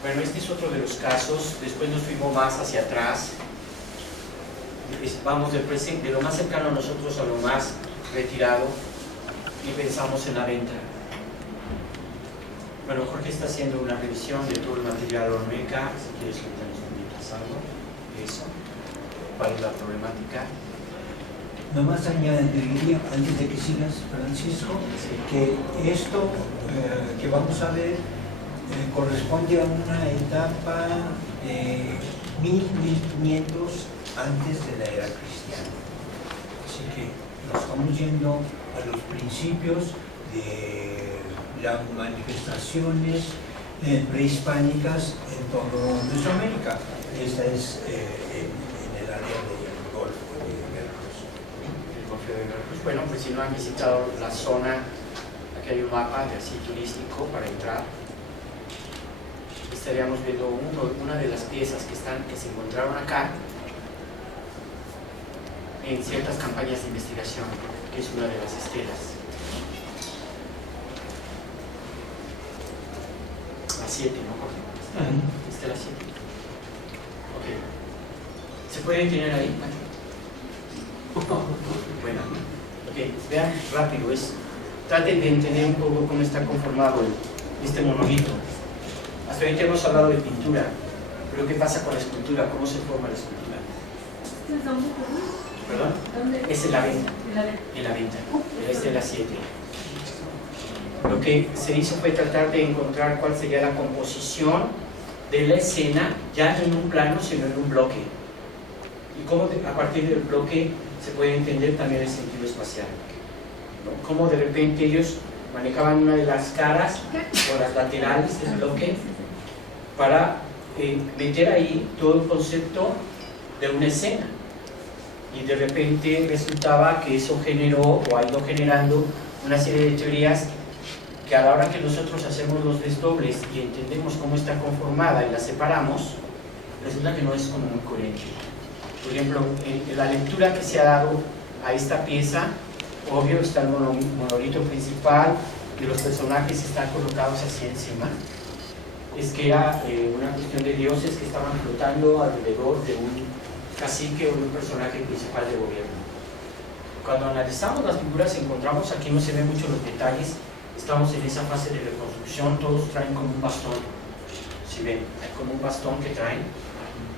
Bueno, este es otro de los casos. Después nos fuimos más hacia atrás. Vamos del presente, de lo más cercano a nosotros a lo más retirado, y pensamos en la venta. Bueno, Jorge está haciendo una revisión de todo el material Olmeca. Si quieres, ahorita nos comentas algo de eso. ¿Cuál es la problemática? Nomás añadiría, antes de que sigas, Francisco, que esto que vamos a ver corresponde a una etapa de 1500 antes de la era cristiana. Así que nos estamos yendo a los principios de las manifestaciones prehispánicas en todo Mesoamérica. Esta es en el área del Golfo de Veracruz. El Golfo de Veracruz. Bueno, pues si no han visitado la zona, aquí hay un mapa de así turístico para entrar. Estaríamos viendo una de las piezas que se encontraron acá en ciertas campañas de investigación, que es una de las estelas. La 7, ¿no, Jorge? Estela 7. Ok. ¿Se pueden tener ahí? Bueno, ok, vean rápido, traten de entender un poco cómo está conformado este monolito. Hasta ahorita hemos hablado de pintura, pero ¿qué pasa con la escultura? ¿Cómo se forma la escultura? ¿Perdón? Es en la venta. En la venta. Es de la 7. Lo que se hizo fue tratar de encontrar cuál sería la composición de la escena, ya no en un plano, sino en un bloque. Y cómo a partir del bloque se puede entender también el sentido espacial, ¿no? Cómo de repente ellos manejaban una de las caras o las laterales del bloque para meter ahí todo el concepto de una escena, y de repente resultaba que eso generó o ha ido generando una serie de teorías que a la hora que nosotros hacemos los desdobles y entendemos cómo está conformada y la separamos, resulta que no es como muy coherente. Por ejemplo, en la lectura que se ha dado a esta pieza, obvio está el monolito principal y los personajes están colocados así encima. Es que era una cuestión de dioses que estaban flotando alrededor de un cacique o de un personaje principal de gobierno. Cuando analizamos las figuras encontramos, aquí no se ven mucho los detalles, estamos en esa fase de reconstrucción, todos traen como un bastón. Si ven, hay como un bastón que traen.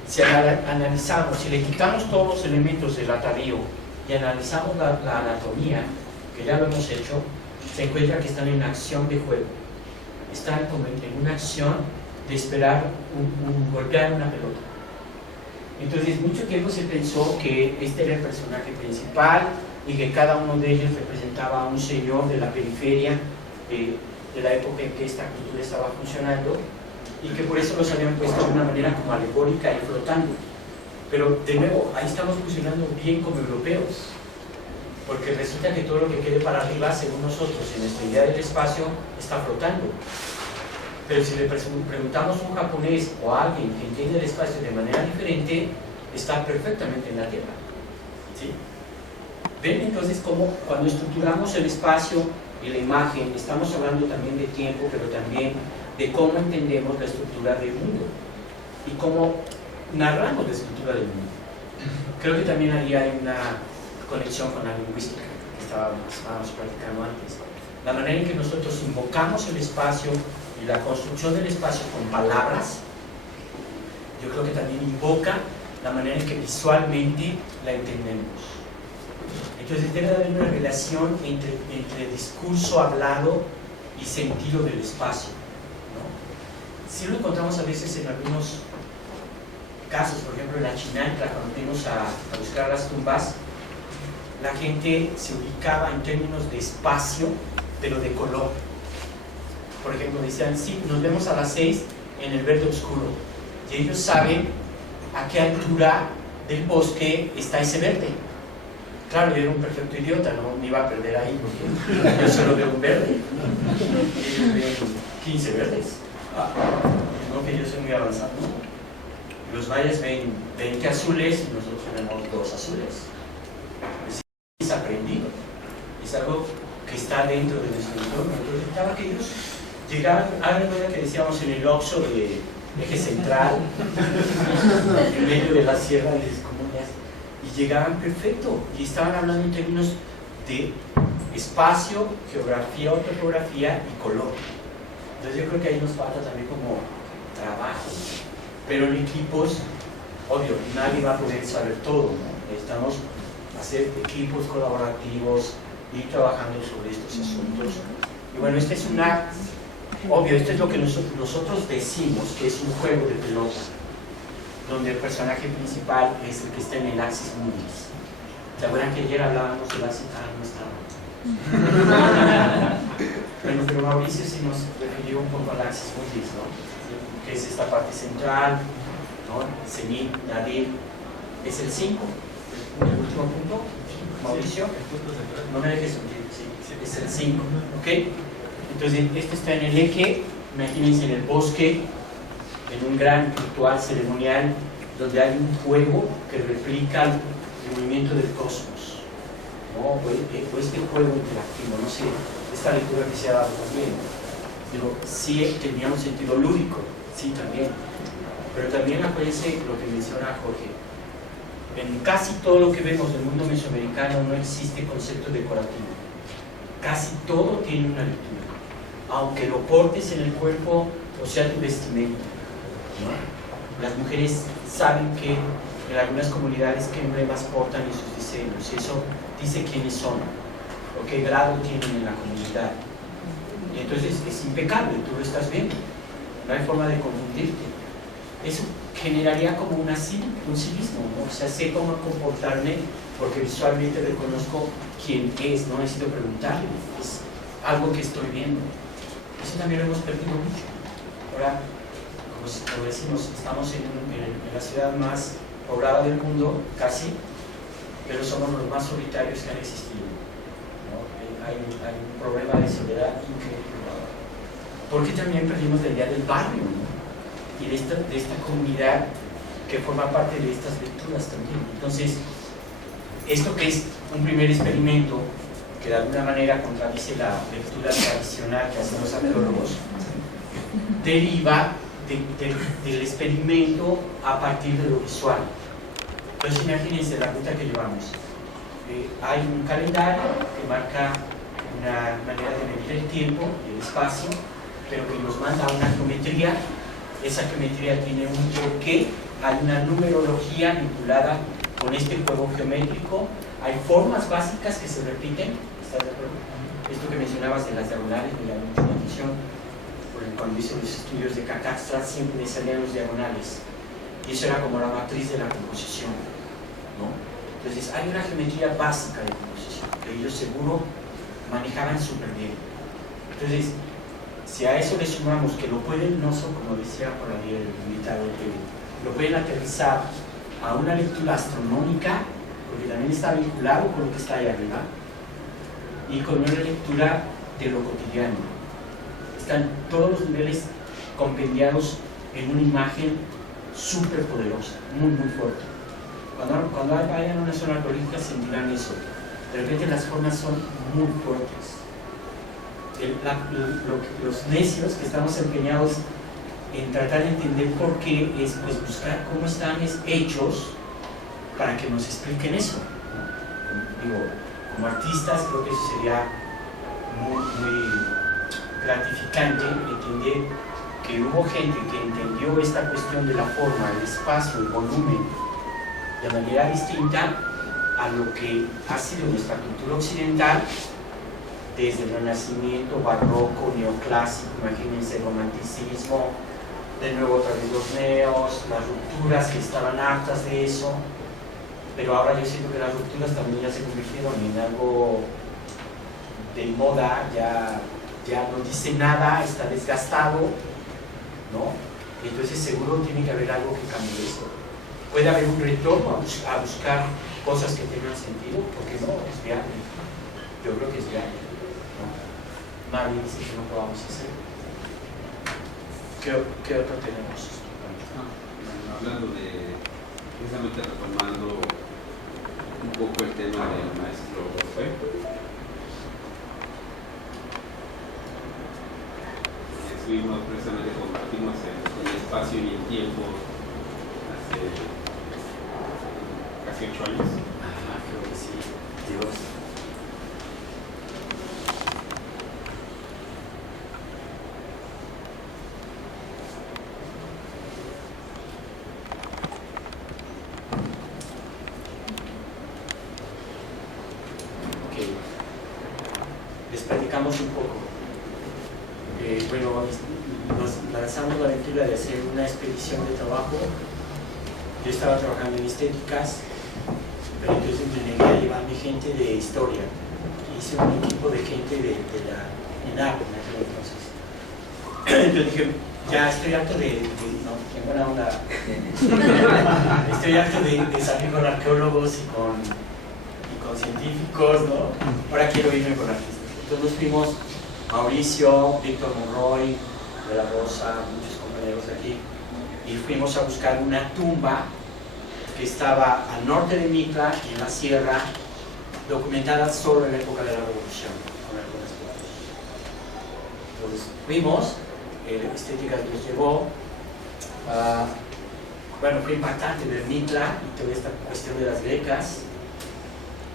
Si analizamos, si le quitamos todos los elementos del atavío y analizamos la anatomía, que ya lo hemos hecho, se encuentra que están en acción de juego. Están como en una acción de esperar golpear una pelota. Entonces, mucho tiempo se pensó que este era el personaje principal y que cada uno de ellos representaba a un señor de la periferia de la época en que esta cultura estaba funcionando, y que por eso los habían puesto de una manera como alegórica y flotando. Pero de nuevo, ahí estamos funcionando bien como europeos, porque resulta que todo lo que quede para arriba, según nosotros, en nuestra idea del espacio, está flotando. Pero si le preguntamos a un japonés o a alguien que entiende el espacio de manera diferente, está perfectamente en la Tierra. ¿Sí? ¿Ven entonces cómo cuando estructuramos el espacio y la imagen, estamos hablando también de tiempo, pero también de cómo entendemos la estructura del mundo y cómo narramos la estructura del mundo? Creo que también ahí hay una conexión con la lingüística que estábamos practicando antes. La manera en que nosotros invocamos el espacio y la construcción del espacio con palabras, yo creo que también invoca la manera en que visualmente la entendemos. Entonces debe haber una relación entre discurso hablado y sentido del espacio, ¿no? Si lo encontramos a veces en algunos casos, por ejemplo en la Chinantla, cuando fuimos a buscar las tumbas, la gente se ubicaba en términos de espacio, pero de color. Por ejemplo, decían, sí, nos vemos a las 6 en el verde oscuro, y ellos saben a qué altura del bosque está ese verde. Claro, yo era un perfecto idiota, no me iba a perder ahí porque yo solo veo un verde. Ellos ven 15 verdes. No, que yo soy muy avanzado. Los mayas ven 20 azules y nosotros tenemos 2 azules. Es aprendido. Es algo que está dentro de nuestro entorno. Entonces, cada que ellos llegaban, a la que decíamos en el Oxxo de Eje Central, en medio de la sierra de las comunas, y llegaban perfecto, y estaban hablando en términos de espacio, geografía o topografía y color. Entonces yo creo que ahí nos falta también como trabajo, pero en equipos, obvio, nadie va a poder saber todo, ¿no? Necesitamos hacer equipos colaborativos, ir trabajando sobre estos asuntos. Y bueno, esta es una, obvio, esto es lo que nosotros decimos que es un juego de pelota, donde el personaje principal es el que está en el axis mundis. ¿Se acuerdan que ayer hablábamos del axis? No estaba. Bueno, pero Mauricio sí nos refirió un poco al axis mundis, ¿no? Que es esta parte central, ¿no? Zenit, Nadir, es el 5, el último punto. Mauricio, no me dejes hundir, sí, es el 5, ¿ok? Entonces, este está en el eje, imagínense en el bosque, en un gran ritual ceremonial donde hay un fuego que replica el movimiento del cosmos, ¿no? O este juego interactivo, no sé, esta lectura que se ha dado también. Digo, sí tenía un sentido lúdico, sí también, pero también acuérdense lo que menciona Jorge. En casi todo lo que vemos del mundo mesoamericano no existe concepto decorativo. Casi todo tiene una lectura, aunque lo portes en el cuerpo o sea tu vestimenta, ¿no? Las mujeres saben que en algunas comunidades qué emblemas portan en sus diseños, y eso dice quiénes son o qué grado tienen en la comunidad. Y entonces es impecable, tú lo estás viendo, no hay forma de confundirte. Eso generaría como un civismo, ¿no? O sea, sé cómo comportarme porque visualmente reconozco quién es, no necesito preguntarle, es algo que estoy viendo. Eso también lo hemos perdido mucho. Ahora, como decimos, estamos en la ciudad más poblada del mundo, casi, pero somos los más solitarios que han existido, ¿no? Hay un problema de soledad increíble. Porque también perdimos la idea del barrio, ¿no? Y de esta comunidad que forma parte de estas lecturas también. Entonces, esto que es un primer experimento que de alguna manera contradice la lectura tradicional que hacen los arqueólogos, deriva del experimento a partir de lo visual. Entonces imagínense la ruta que llevamos. Hay un calendario que marca una manera de medir el tiempo y el espacio, pero que nos manda a una geometría. Esa geometría tiene un porqué, hay una numerología vinculada con este juego geométrico. Hay formas básicas que se repiten, ¿estás de acuerdo? Esto que mencionabas de las diagonales me llamó mucho la atención, porque cuando hice los estudios de Cacaxtla siempre me salían los diagonales, y eso era como la matriz de la composición, ¿no? Entonces hay una geometría básica de composición que ellos seguro manejaban súper bien. Entonces, si a eso le sumamos que lo pueden, no solo como decía por ahí el invitado, que lo pueden aterrizar a una lectura astronómica, porque también está vinculado con lo que está ahí arriba, y con una lectura de lo cotidiano. Están todos los niveles compendiados en una imagen súper poderosa, muy muy fuerte. Cuando vayan a una zona arqueológica sentirán eso. De repente las formas son muy fuertes. Los necios que estamos empeñados en tratar de entender por qué es pues buscar cómo están hechos para que nos expliquen eso. Digo, como artistas creo que eso sería muy, muy gratificante entender que hubo gente que entendió esta cuestión de la forma, el espacio, el volumen de manera distinta a lo que ha sido nuestra cultura occidental desde el Renacimiento, Barroco, Neoclásico, imagínense el Romanticismo, de nuevo otra vez los neos, las rupturas que estaban hartas de eso, pero ahora yo siento que las rupturas también ya se convirtieron en algo de moda, ya no dice nada, está desgastado, ¿no? Entonces seguro tiene que haber algo que cambie eso. Puede haber un retorno a buscar cosas que tengan sentido, porque no, es viable. Yo creo que es viable, ¿no? Nadie dice que no podamos hacer. ¿Qué otro tenemos? Hablando de, precisamente retomando un poco el tema del maestro Josué, estuvimos precisamente, compartimos el espacio y el tiempo hace casi 8 años. Ajá, creo que sí, Dios. Les platicamos un poco. Bueno, nos lanzamos la aventura de hacer una expedición de trabajo. Yo estaba trabajando en estéticas, pero entonces me negué a llevarme gente de historia. Hice un equipo de gente de la ENAP en aquel entonces. Yo dije, ya estoy harto no, en buena onda, estoy harto de salir con arqueólogos y con científicos, ¿no? Ahora quiero irme con artistas. Entonces nos fuimos, Mauricio, Víctor Monroy, de la Rosa, muchos compañeros de aquí, y fuimos a buscar una tumba que estaba al norte de Mitla, en la sierra, documentada solo en la época de la Revolución, con algunas fotos. Entonces fuimos, Estéticas nos llevó, bueno, fue impactante ver Mitla y toda esta cuestión de las grecas.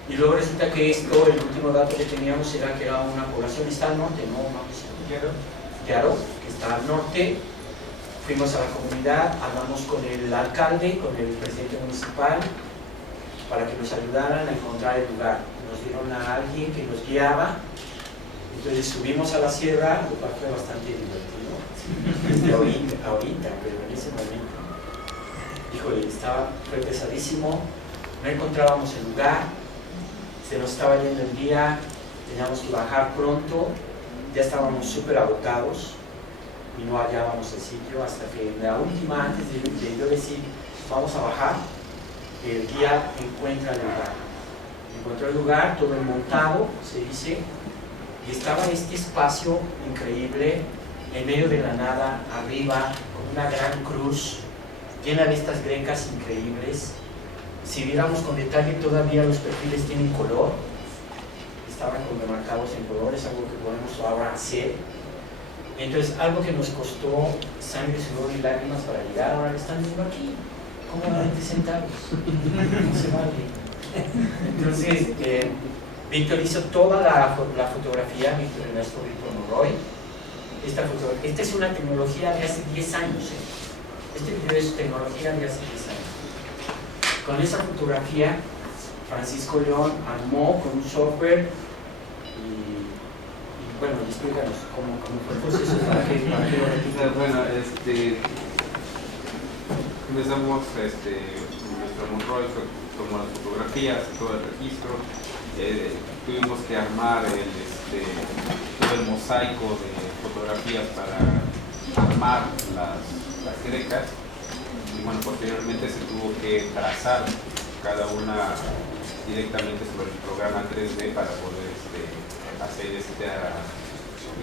Y luego resulta que esto, el último dato que teníamos era que era una población, está al norte, ¿no? Yaro, que está al norte. Fuimos a la comunidad, hablamos con el alcalde, con el presidente municipal, para que nos ayudaran a encontrar el lugar. Nos dieron a alguien que nos guiaba. Entonces subimos a la sierra, lo cual fue bastante divertido. Desde ahorita, pero en ese momento, híjole, fue pesadísimo. No encontrábamos el lugar. Se nos estaba yendo el día, teníamos que bajar pronto, ya estábamos súper agotados y no hallábamos el sitio hasta que en la última, antes de yo decir vamos a bajar, el guía encuentra el lugar. Encontró el lugar, todo montado, se dice, y estaba este espacio increíble en medio de la nada, arriba, con una gran cruz llena de estas grecas increíbles. Si viéramos con detalle, todavía los perfiles tienen color, estaban como marcados en colores, algo que podemos ahora hacer. Entonces, algo que nos costó sangre, sudor y lágrimas para llegar, ahora están viendo aquí, cómodamente sentados, no se vale. Entonces, Víctor hizo toda la fotografía, el maestro Víctor Monroy. Esta es una tecnología de hace 10 años. Este video es tecnología de hace 10 años. con esa fotografía Francisco León armó con un software y bueno, explícanos cómo fue el proceso para que bueno, empezamos nuestro Monroy tomó las fotografías, todo el registro, tuvimos que armar todo el mosaico de fotografías para armar las grecas, y bueno, posteriormente se tuvo que trazar cada una directamente sobre el programa 3D para poder hacer esta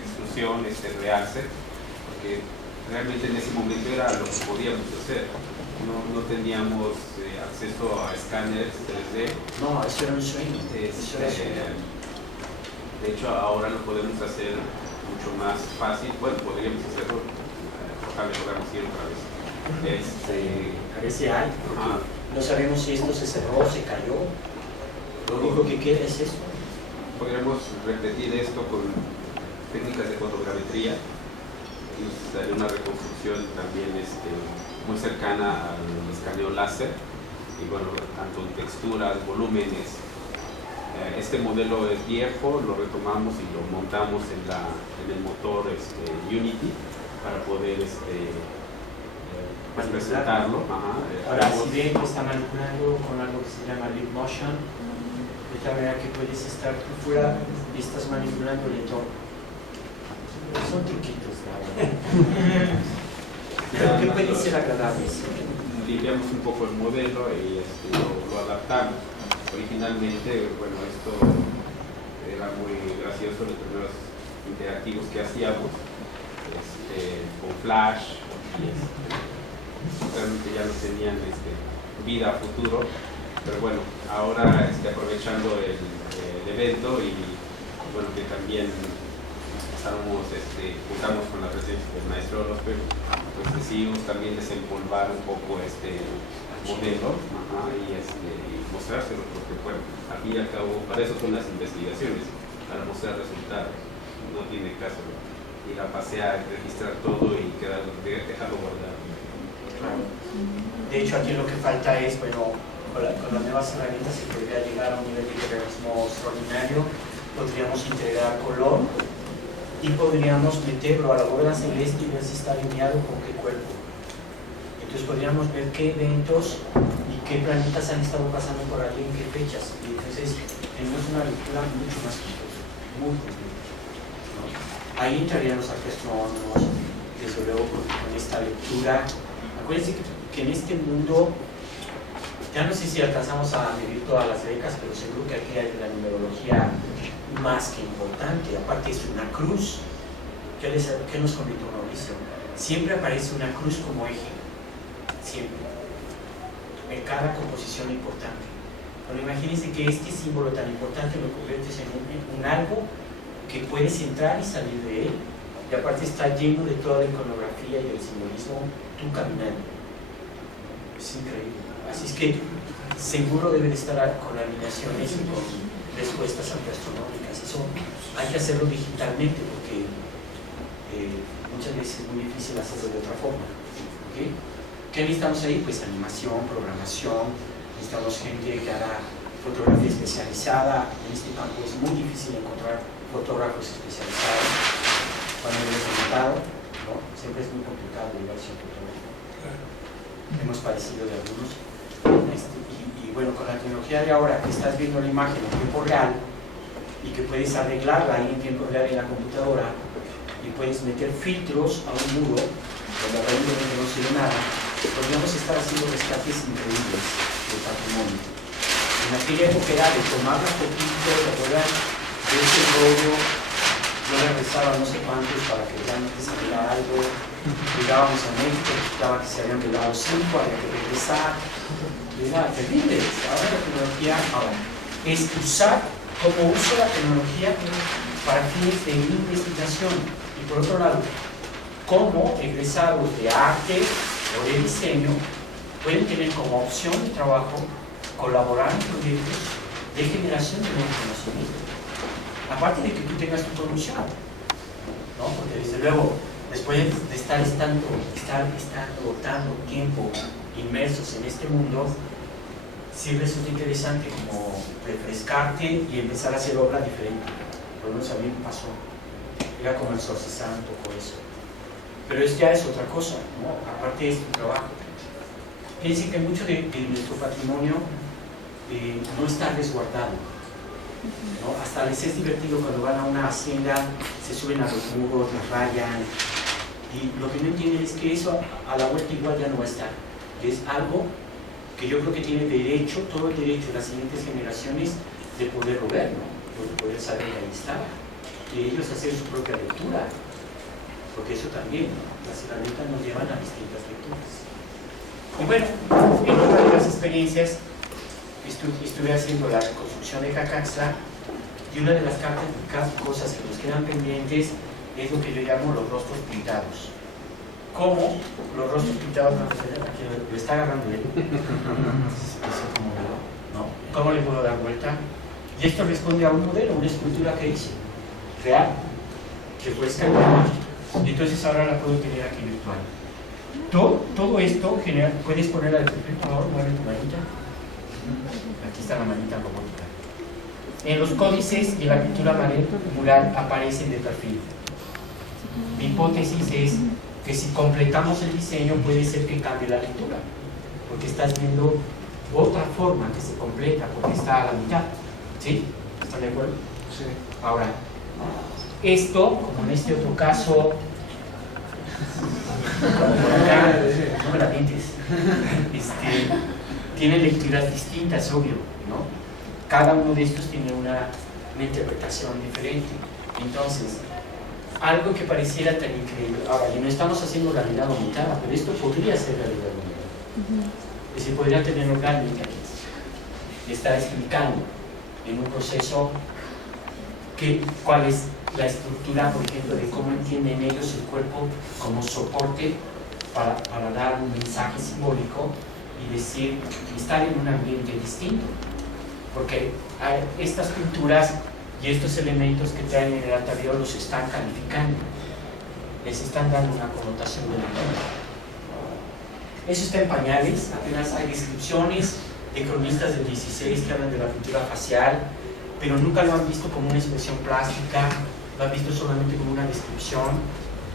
extrusión, este realce, porque realmente en ese momento era lo que podíamos hacer. No teníamos acceso a escáneres 3D. No, eso era un sueño. De hecho, ahora lo podemos hacer mucho más fácil. Bueno, podríamos hacerlo. Ojalá logramos ir otra vez. Parece algo, porque no sabemos si esto se cerró, se cayó. Lo único que queda es esto. Podríamos repetir esto con técnicas de fotogrametría y nos daría una reconstrucción también muy cercana al escaneo láser, y bueno, tanto en texturas, volúmenes. Este modelo es viejo, lo retomamos y lo montamos en el motor Unity para poder presentarlo. Ahora, si ven que está manipulando con algo que se llama Leap Motion, de tal manera que puedes estar tú fuera y estás manipulando el entorno. Son truquitos, pero que puede ser agradable. Limpiamos un poco el modelo y lo adaptamos. Originalmente, bueno, esto era muy gracioso, los primeros interactivos que hacíamos con Flash, y realmente ya no tenían vida a futuro, pero bueno, ahora aprovechando el evento y bueno, que también juntamos con la presencia del maestro López, pues decidimos también desempolvar un poco este modelo y mostrárselo, porque bueno, al fin y al cabo para eso son las investigaciones, para mostrar resultados. No tiene caso ir a pasear, registrar todo y dejarlo guardado. Claro. De hecho, aquí lo que falta es, bueno, con las nuevas herramientas se podría llegar a un nivel de realismo extraordinario. Podríamos integrar color y podríamos meterlo a la bóveda celeste y ver si está alineado con qué cuerpo. Entonces podríamos ver qué eventos y qué planetas han estado pasando por allí en qué fechas. Y entonces tenemos una lectura mucho más compleja, muy completa, ¿no? Ahí entrarían los astrónomos, desde luego con esta lectura. Acuérdense que en este mundo, ya no sé si alcanzamos a medir todas las becas, pero seguro que aquí hay la numerología más que importante. Aparte es una cruz. ¿Qué nos comentó Mauricio? Siempre aparece una cruz como eje, siempre, en cada composición importante. Pero imagínense que este símbolo tan importante lo conviertes en un algo que puedes entrar y salir de él, y aparte está lleno de toda la iconografía y el simbolismo, tú caminando. Es increíble. Así es que seguro debe de estar con alineaciones y con respuestas astronómicas. Eso hay que hacerlo digitalmente porque muchas veces es muy difícil hacerlo de otra forma. ¿Okay? ¿Qué necesitamos ahí? Pues animación, programación, necesitamos gente que haga fotografía especializada. En este campo es muy difícil encontrar fotógrafos especializados. Cuando les he notado, ¿no? Siempre es muy complicado llegar a ese fotógrafo. Hemos padecido de algunos. Y bueno, con la tecnología de ahora que estás viendo la imagen en tiempo real y que puedes arreglarla ahí en tiempo real en la computadora y puedes meter filtros a un muro donde aparentemente no se ve nada, podríamos estar haciendo rescates increíbles del patrimonio. En aquella época era de tomar la fotito, de acuerdan de ese rollo, yo le rezaba no sé cuántos para que realmente saliera algo. Llegábamos a México, explicaba que se habían velado 5, había que regresar. Era terrible. Ahora la tecnología es usar como uso la tecnología para fines de investigación. Y por otro lado, cómo egresados de arte o de diseño pueden tener como opción de trabajo colaborar en proyectos de generación de nuevo conocimiento. Aparte de que tú tengas tu producción, ¿no? Porque desde luego, después de estar tanto tiempo inmersos en este mundo, sí resulta interesante como refrescarte y empezar a hacer obra diferente. Por lo menos a mí me pasó. Era como exorcizar un poco eso. Pero ya es otra cosa, ¿no? Aparte es tu trabajo. Piensen que mucho de nuestro patrimonio no está resguardado, ¿no? Hasta les es divertido cuando van a una hacienda, se suben a los muros, los rayan, y lo que no entienden es que eso a la vuelta igual ya no va a estar. Es algo que yo creo que tiene derecho, todo el derecho de las siguientes generaciones de poderlo ver, ¿no? De poder saber que ahí está, y ellos hacer su propia lectura, porque eso también, ¿no? Las herramientas nos llevan a distintas lecturas. Y bueno, en otra de las experiencias estuve haciendo la reconstrucción de Cacaxtla, y una de las cosas que nos quedan pendientes es lo que yo llamo los rostros pintados. ¿Cómo los rostros pintados van a hacer? Aquí lo está agarrando él. Eso como ¿no? ¿Cómo le puedo dar vuelta? Y esto responde a un modelo, una escultura que hice, real, que fue escaneada. Y entonces ahora la puedo tener aquí virtual. Todo esto genera, puedes ponerla de perfil, por favor, mueve tu manita. Aquí está la manita robótica. En los códices y la pintura mural aparecen de perfil. Mi hipótesis es que si completamos el diseño puede ser que cambie la lectura, porque estás viendo otra forma que se completa porque está a la mitad. ¿Sí? ¿Están de acuerdo? Sí. Ahora, esto, como en este otro caso, por acá, no me la pintes, tiene lecturas distintas, obvio, ¿no? Cada uno de estos tiene una interpretación diferente. Entonces, algo que pareciera tan increíble. Ahora, y no estamos haciendo realidad aumentada, pero esto podría ser realidad aumentada. Es decir, podría tener orgánica y estar explicando en un proceso cuál es la estructura, por ejemplo, de cómo entienden ellos el cuerpo como soporte para dar un mensaje simbólico y decir, estar en un ambiente distinto. Porque estas pinturas y estos elementos que traen en el atavío los están calificando, les están dando una connotación del mundo. Eso está en pañales, apenas hay descripciones de cronistas del 16 que hablan de la pintura facial, pero nunca lo han visto como una expresión plástica, lo han visto solamente como una descripción,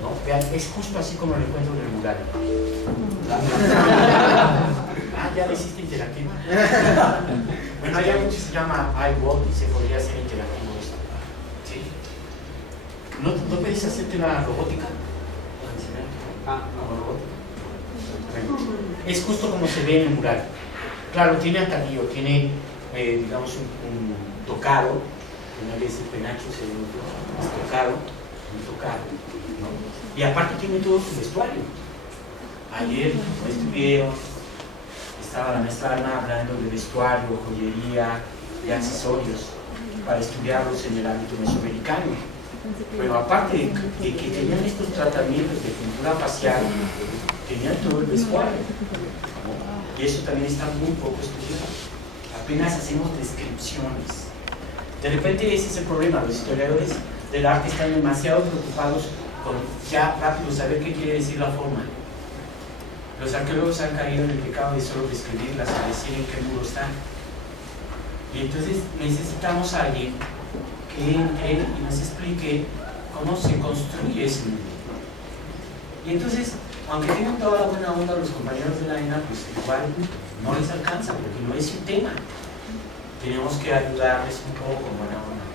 ¿no? Vean, es justo así como lo encuentro en el mural. Ya lo hiciste interactivo. Bueno, hay algo que se llama iWalk y se podría hacer interactivo esto. ¿Sí? ¿No puedes hacerte una robótica? No, robótica. Bueno, es justo como se ve en el mural. Claro, tiene atavío, tiene, digamos, un tocado, una vez el penacho se ve es tocado, ¿no? Y aparte tiene todo su vestuario. Ayer estaba la maestra Ana hablando de vestuario, joyería y accesorios para estudiarlos en el ámbito mesoamericano. Pero aparte de que tenían estos tratamientos de pintura facial, tenían todo el vestuario, ¿no? Y eso también está muy poco estudiado. Apenas hacemos descripciones. De repente ese es el problema. Los historiadores del arte están demasiado preocupados con ya rápido saber qué quiere decir la forma. Los arqueólogos han caído en el pecado de solo describirlas y decir en qué muro están. Y entonces necesitamos a alguien que entre y nos explique cómo se construye ese muro. Y entonces, aunque tengan toda la buena onda los compañeros de la ENA, pues igual no les alcanza porque no es un tema. Tenemos que ayudarles un poco con buena onda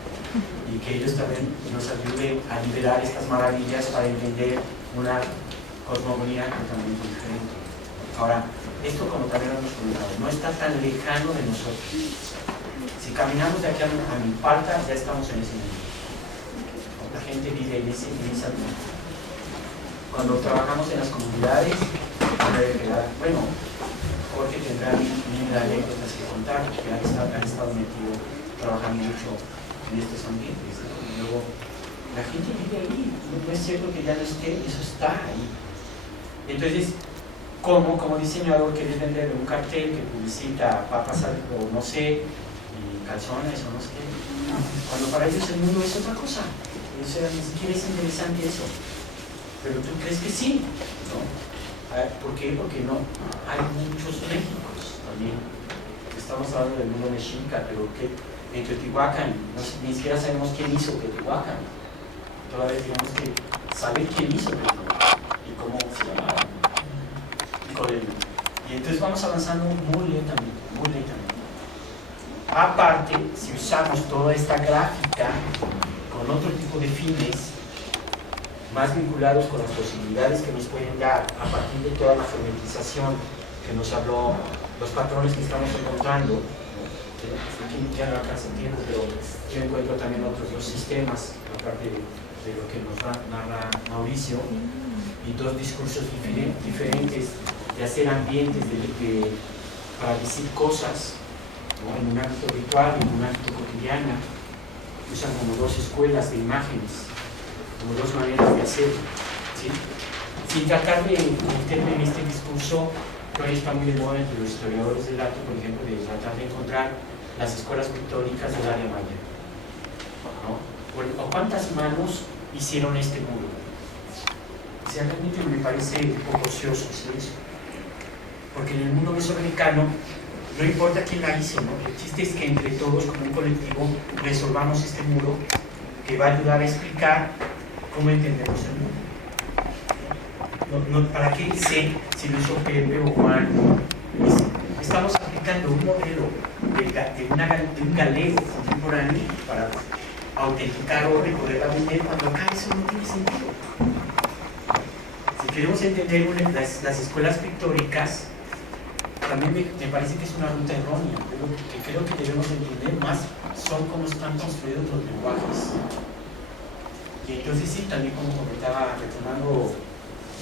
y que ellos también nos ayuden a liberar estas maravillas para entender una cosmogonía totalmente diferente. Ahora, esto, como también lo hemos comentado, no está tan lejano de nosotros. Si caminamos de aquí a Milpalta, ya estamos en ese mundo. La gente vive en ese mundo. Cuando trabajamos en las comunidades, bueno, Jorge tendrá mil anécdotas que contar, porque han estado metidos trabajando mucho en estos ambientes, ¿no? Y luego, la gente vive ahí, no es cierto que ya no esté, eso está ahí. Entonces, como diseñador quieres vender un cartel que publicita papas o no sé, y calzones o no sé qué, cuando para ellos el mundo es otra cosa. O sea, ni siquiera es interesante eso. Pero tú crees que sí, ¿no? ¿Por qué? Porque no hay muchos Méxicos también que estamos hablando del mundo mexica, pero que en Teotihuacán ni siquiera sabemos quién hizo Teotihuacán. Todavía tenemos que saber quién hizo Teotihuacán y cómo se llamaba. Y entonces vamos avanzando muy lentamente, muy lentamente. Aparte, si usamos toda esta gráfica con otro tipo de fines más vinculados con las posibilidades que nos pueden dar a partir de toda la fragmentización que nos habló, los patrones que estamos encontrando, aquí ya no alcanza el tiempo, pero yo encuentro también otros dos sistemas, aparte de lo que nos narra Mauricio, y dos discursos diferentes de hacer ambientes para decir cosas, ¿no? En un ámbito ritual y en un ámbito cotidiano. Usan como dos escuelas de imágenes, como dos maneras de hacerlo, ¿sí? Sin tratar de meterme en este discurso que hoy está muy de moda entre los historiadores del arte, por ejemplo, de tratar de encontrar las escuelas pictóricas del área maya, ¿no? O cuántas manos hicieron este muro. O sea, realmente me parece un poco ocioso hacer eso, porque en el mundo mesoamericano no importa quién la hizo, ¿no? El chiste es que entre todos, como un colectivo, resolvamos este muro que va a ayudar a explicar cómo entendemos el mundo. ¿Para qué sé si lo hizo Pepe o Juan? Estamos aplicando un modelo de un galego contemporáneo para autenticar obra y poderla vender, cuando acá eso no tiene sentido. Si queremos entender las escuelas pictóricas, también me parece que es una ruta errónea, pero que creo que debemos entender más son cómo están construidos los lenguajes. Y entonces sí, también como comentaba, retomando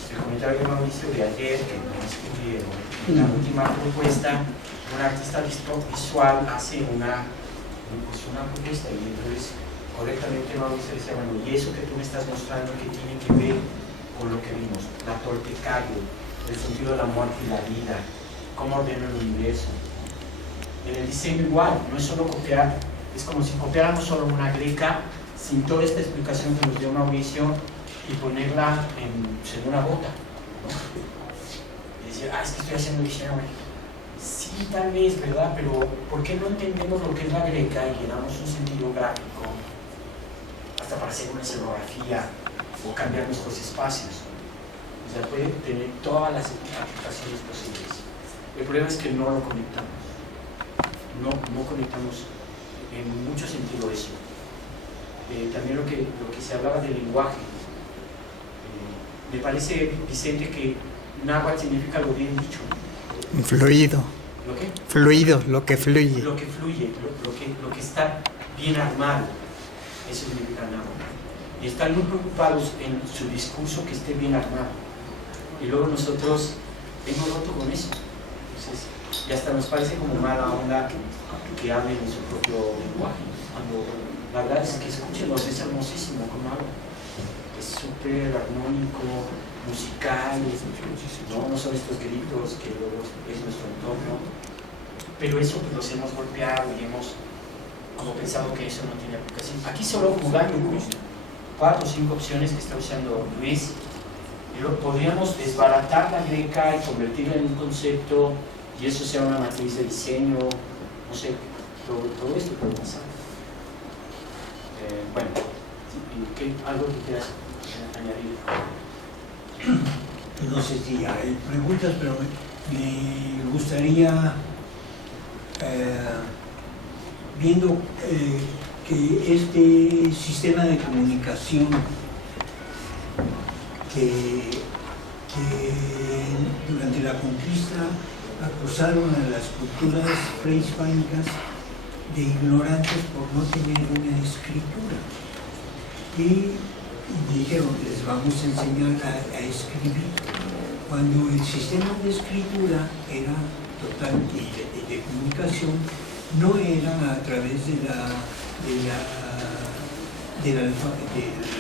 el comentario de Mauricio de ayer, que no escribieron, en la última propuesta, un artista visual hace una propuesta, y entonces correctamente Mauricio decía, bueno, y eso que tú me estás mostrando, que tiene que ver con lo que vimos, la Toltecayo, el sentido de la muerte y la vida, cómo ordena el universo. En el diseño igual, no es solo copiar, es como si copiáramos solo una greca sin toda esta explicación que nos dio Mauricio y ponerla en una bota, ¿no? Y decir, es que estoy haciendo diseño. Sí, tal vez, ¿verdad? Pero ¿por qué no entendemos lo que es la greca y le damos un sentido gráfico hasta para hacer una escenografía o cambiar nuestros espacios? O sea, puede tener todas las aplicaciones posibles. El problema es que no lo conectamos. No conectamos en mucho sentido eso. También lo que se hablaba del lenguaje. Me parece, Vicente, que náhuatl significa lo bien dicho. Fluido. ¿Lo qué? Fluido, lo que fluye. Lo que fluye, lo que está bien armado. Eso significa náhuatl. Y están muy preocupados en su discurso que esté bien armado. Y luego nosotros hemos roto con eso. Entonces, y hasta nos parece como mala onda que hablen en su propio lenguaje. Cuando la verdad es que escúchenos, es hermosísimo como hablan. Es súper armónico, musical, no son estos gritos que luego es nuestro entorno. Pero eso pues los hemos golpeado y hemos como pensado que eso no tiene aplicación. Aquí solo jugando con 4 o 5 opciones que está usando Luis. Podríamos desbaratar la greca y convertirla en un concepto y eso sea una matriz de diseño, no sé, todo esto puede pasar. Bueno, ¿algo que quieras añadir? No sé si hay preguntas, pero me gustaría, viendo que este sistema de comunicación que durante la conquista acusaron a las culturas prehispánicas de ignorantes por no tener una escritura. Y dijeron, les vamos a enseñar a escribir. Cuando el sistema de escritura era total y de comunicación, no era a través de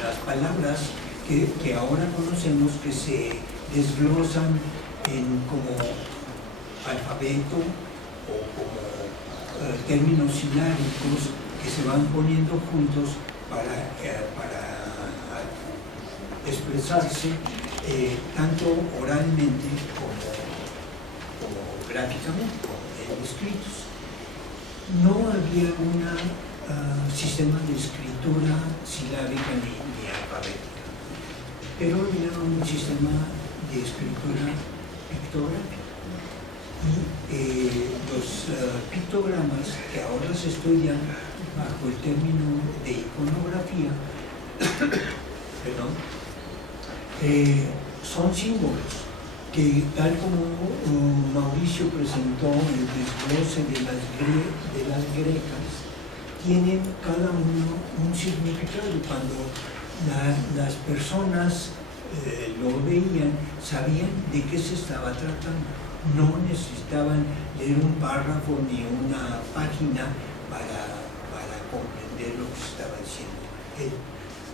las palabras que ahora conocemos, que se desglosan en como alfabeto o como términos sináricos que se van poniendo juntos para expresarse tanto oralmente como gráficamente, como en escritos. no había un sistema de escritura silábica ni alfabética, pero había un sistema de escritura pictográfica. Y los pictogramas que ahora se estudian bajo el término de iconografía son símbolos que, tal como Mauricio presentó el desglose de las grecas, tienen cada uno un significado. Cuando las personas lo veían, sabían de qué se estaba tratando. No necesitaban leer un párrafo ni una página para comprender lo que se estaba diciendo.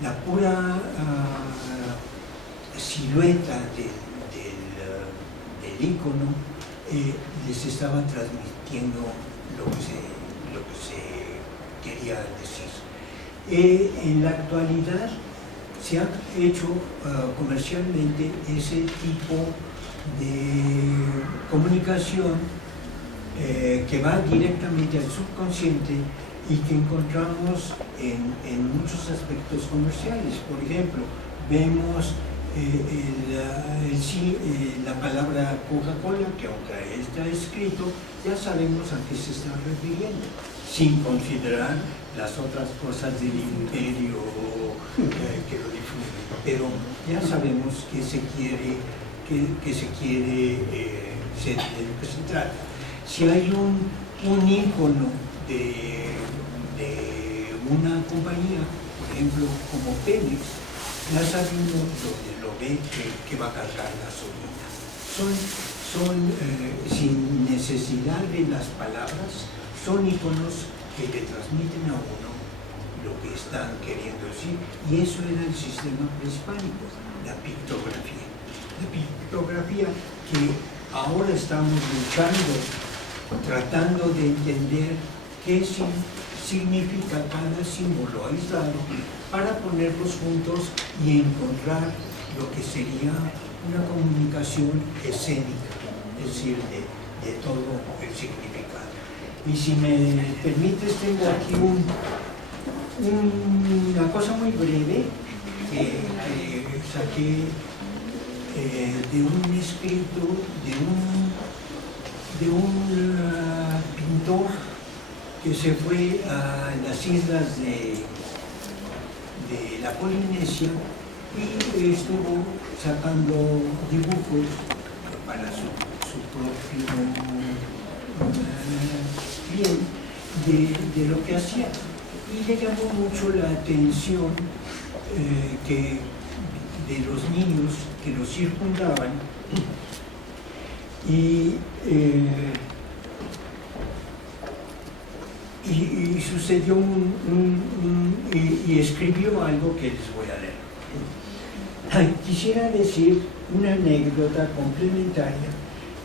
La pura silueta del icono les estaba transmitiendo lo que se quería decir. En la actualidad se ha hecho comercialmente ese tipo de comunicación que va directamente al subconsciente y que encontramos en muchos aspectos comerciales. Por ejemplo, vemos la palabra Coca-Cola, que aunque está escrito, ya sabemos a qué se está refiriendo, sin considerar las otras cosas del imperio que lo difunden. Pero ya sabemos que se quiere de lo que se trata. Si hay un ícono de una compañía, por ejemplo, como Pemex, ya sabemos donde lo ve que va a cargar gasolina. Son sin necesidad de las palabras, son íconos que le transmiten a uno lo que están queriendo decir, y eso era el sistema prehispánico, la pictografía. La pictografía que ahora estamos luchando, tratando de entender qué significa cada símbolo aislado para ponerlos juntos y encontrar lo que sería una comunicación escénica, es decir, de todo el significado. Y si me permites, tengo aquí una cosa muy breve que saqué de un escrito de un pintor que se fue a las islas de la Polinesia y estuvo sacando dibujos para su propio bien de lo que hacía. Y le llamó mucho la atención que de los niños que lo circundaban y sucedió y escribió algo que les voy a leer. Quisiera decir una anécdota complementaria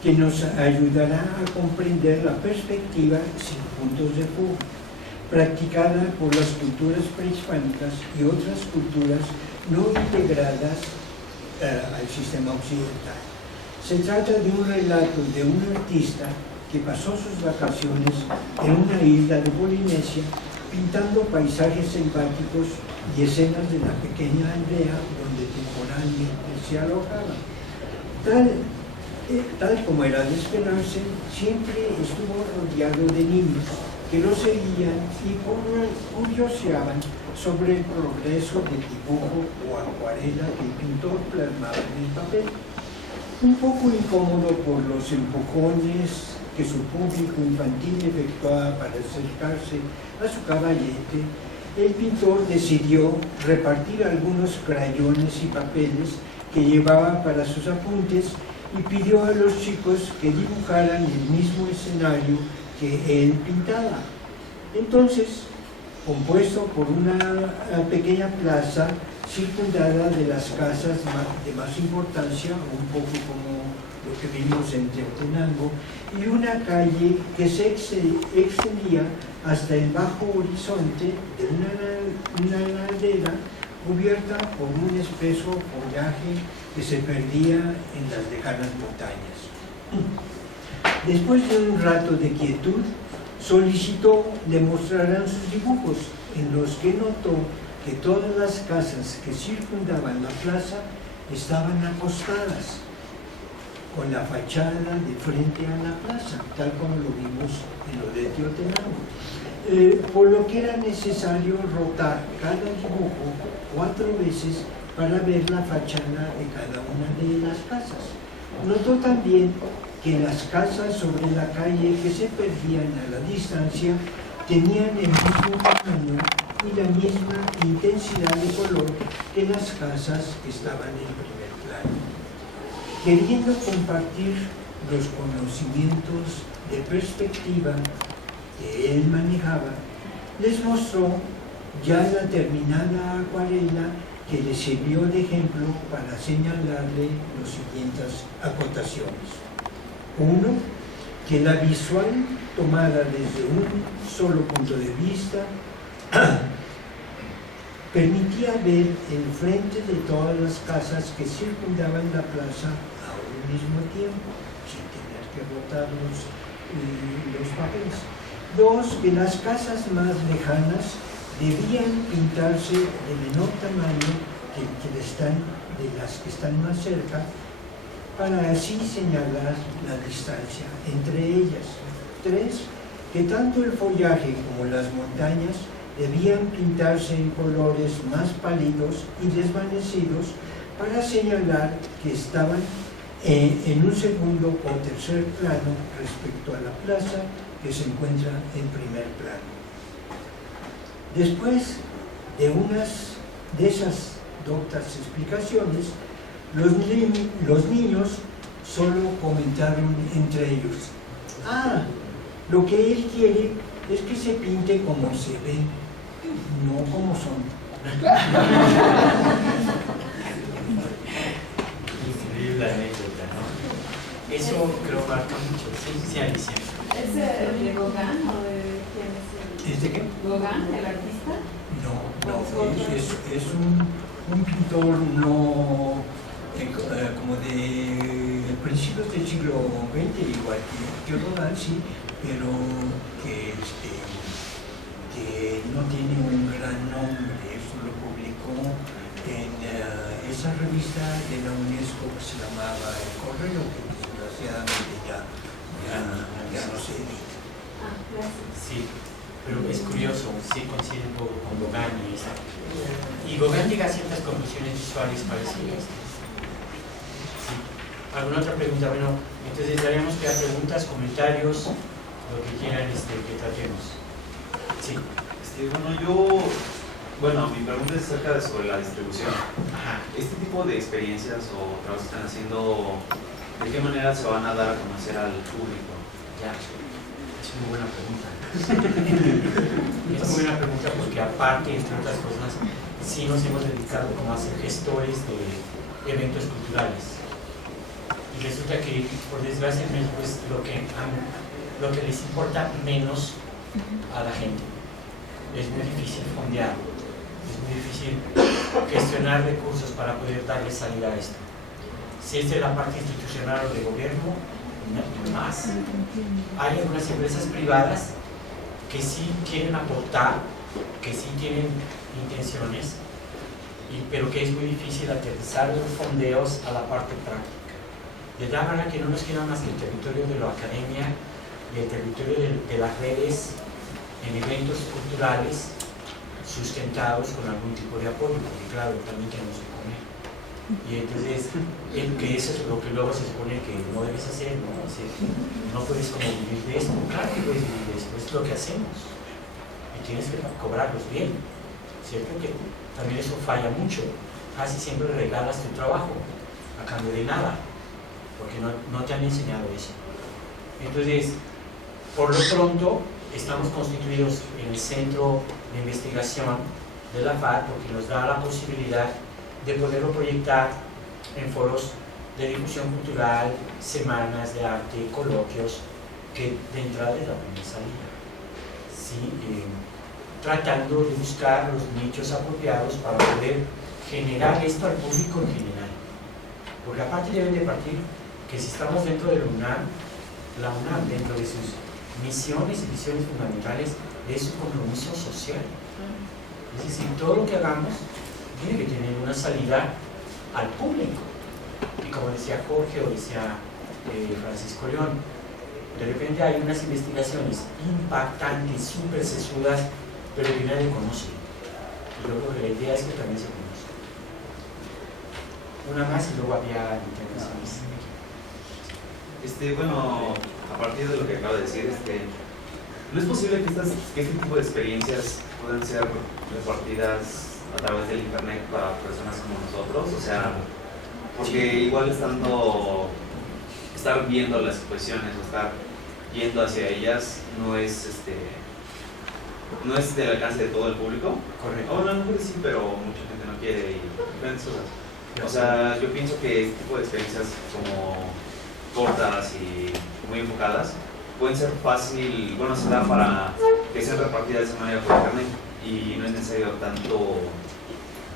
que nos ayudará a comprender la perspectiva sin puntos de fuga, practicada por las culturas prehispánicas y otras culturas no integradas al sistema occidental. Se trata de un relato de un artista que pasó sus vacaciones en una isla de Polinesia pintando paisajes selváticos y escenas de la pequeña aldea donde temporalmente se alojaba. Tal como era de esperarse, siempre estuvo rodeado de niños que lo seguían y curioseaban sobre el progreso del dibujo o acuarela que el pintor plasmaba en el papel. Un poco incómodo por los empujones que su público infantil efectuaba para acercarse a su caballete, el pintor decidió repartir algunos crayones y papeles que llevaba para sus apuntes y pidió a los chicos que dibujaran el mismo escenario que él pintaba. Entonces, compuesto por una pequeña plaza circundada de las casas de más importancia, un poco como lo que vimos en Tenango, y una calle que se extendía hasta el bajo horizonte de una ladera cubierta por un espeso follaje que se perdía en las lejanas montañas. Después de un rato de quietud, solicitó le mostraran sus dibujos, en los que notó que todas las casas que circundaban la plaza estaban acostadas, con la fachada de frente a la plaza, tal como lo vimos en lo de Teotenango, por lo que era necesario rotar cada dibujo 4 veces para ver la fachada de cada una de las casas. Notó también que las casas sobre la calle que se perdían a la distancia tenían el mismo tamaño y la misma intensidad de color que las casas que estaban en primer plano. Queriendo compartir los conocimientos de perspectiva que él manejaba, les mostró ya la terminada acuarela que le sirvió de ejemplo para señalarle las siguientes acotaciones. 1. Que la visual tomada desde un solo punto de vista permitía ver el frente de todas las casas que circundaban la plaza a un mismo tiempo, sin tener que rotar los papeles. 2. Que las casas más lejanas debían pintarse de menor tamaño que de las que están más cerca, para así señalar la distancia entre ellas. 3. Que tanto el follaje como las montañas debían pintarse en colores más pálidos y desvanecidos para señalar que estaban en un segundo o tercer plano respecto a la plaza que se encuentra en primer plano. Después de unas de esas doctas explicaciones, los niños solo comentaron entre ellos: ah, lo que él quiere es que se pinte como se ve, no como son. Increíble anécdota, ¿no? Eso creo marca mucho. Sí, Alicia. ¿Es de Gauguin o de quién es? ¿Es de qué? ¿Gauguin, el artista? No, es un pintor no como de principios del siglo XX, igual que Rodin, sí, pero que no tiene un gran nombre. Eso lo publicó en esa revista de la UNESCO que se llamaba El Correo, que desgraciadamente ya no se edita. Ah, gracias. Sí, pero es curioso, sí coincide un poco con Gauguin y esa. Y Gauguin llega a ciertas conclusiones visuales parecidas. Sí. ¿Alguna otra pregunta? Bueno, entonces daríamos que dar preguntas, comentarios, lo que quieran que tratemos. Sí. Mi pregunta es acerca sobre la distribución. Ajá. Este tipo de experiencias o trabajos que están haciendo, ¿de qué manera se van a dar a conocer al público? Ya, es muy buena pregunta. Es muy buena pregunta porque aparte, entre otras cosas, sí nos hemos dedicado como a ser gestores de eventos culturales. Y resulta que, por desgracia, en México es lo que les importa menos a la gente. Es muy difícil fondear, es muy difícil gestionar recursos para poder darle salida a esto. Si es de la parte institucional o de gobierno, no más. Hay algunas empresas privadas que sí quieren aportar, que sí tienen intenciones, pero que es muy difícil aterrizar los fondeos a la parte práctica. De tal manera que no nos queda más que el territorio de la academia y el territorio de las redes en eventos culturales sustentados con algún tipo de apoyo, porque claro, también tenemos que comer. Y entonces, que eso es lo que luego se supone que no debes hacer, ¿no? No puedes como vivir de esto. Claro que puedes vivir de esto, es lo que hacemos. Y tienes que cobrarlos bien, ¿cierto? Que también eso falla mucho. Casi siempre regalas tu trabajo a cambio de nada, porque no te han enseñado eso. Entonces, por lo pronto, estamos constituidos en el centro de investigación de la FAD, porque nos da la posibilidad de poderlo proyectar en foros de difusión cultural, semanas de arte, coloquios, que de entrada es la primera salida. ¿Sí? Tratando de buscar los nichos apropiados para poder generar esto al público en general. Porque aparte deben de partir que si estamos dentro de la UNAM dentro de sus misiones y visiones fundamentales es un compromiso social. Es decir, todo lo que hagamos tiene que tener una salida al público. Y como decía Jorge o decía Francisco León, de repente hay unas investigaciones impactantes, súper sesudas, pero que nadie conoce. Y yo creo que la idea es que también se conozca. Una más y luego había intervenciones. Bueno, a partir de lo que acabo de decir, ¿no es posible que este tipo de experiencias puedan ser repartidas a través del internet para personas como nosotros? O sea, porque igual estar viendo las exposiciones o estar yendo hacia ellas no es del alcance de todo el público. Correcto. Bueno, a lo mejor sí, pero mucha gente no quiere y diferentes cosas. O sea, yo pienso que este tipo de experiencias como cortas y muy enfocadas pueden ser se da para que sean repartidas de esa manera por internet y no es necesario tanto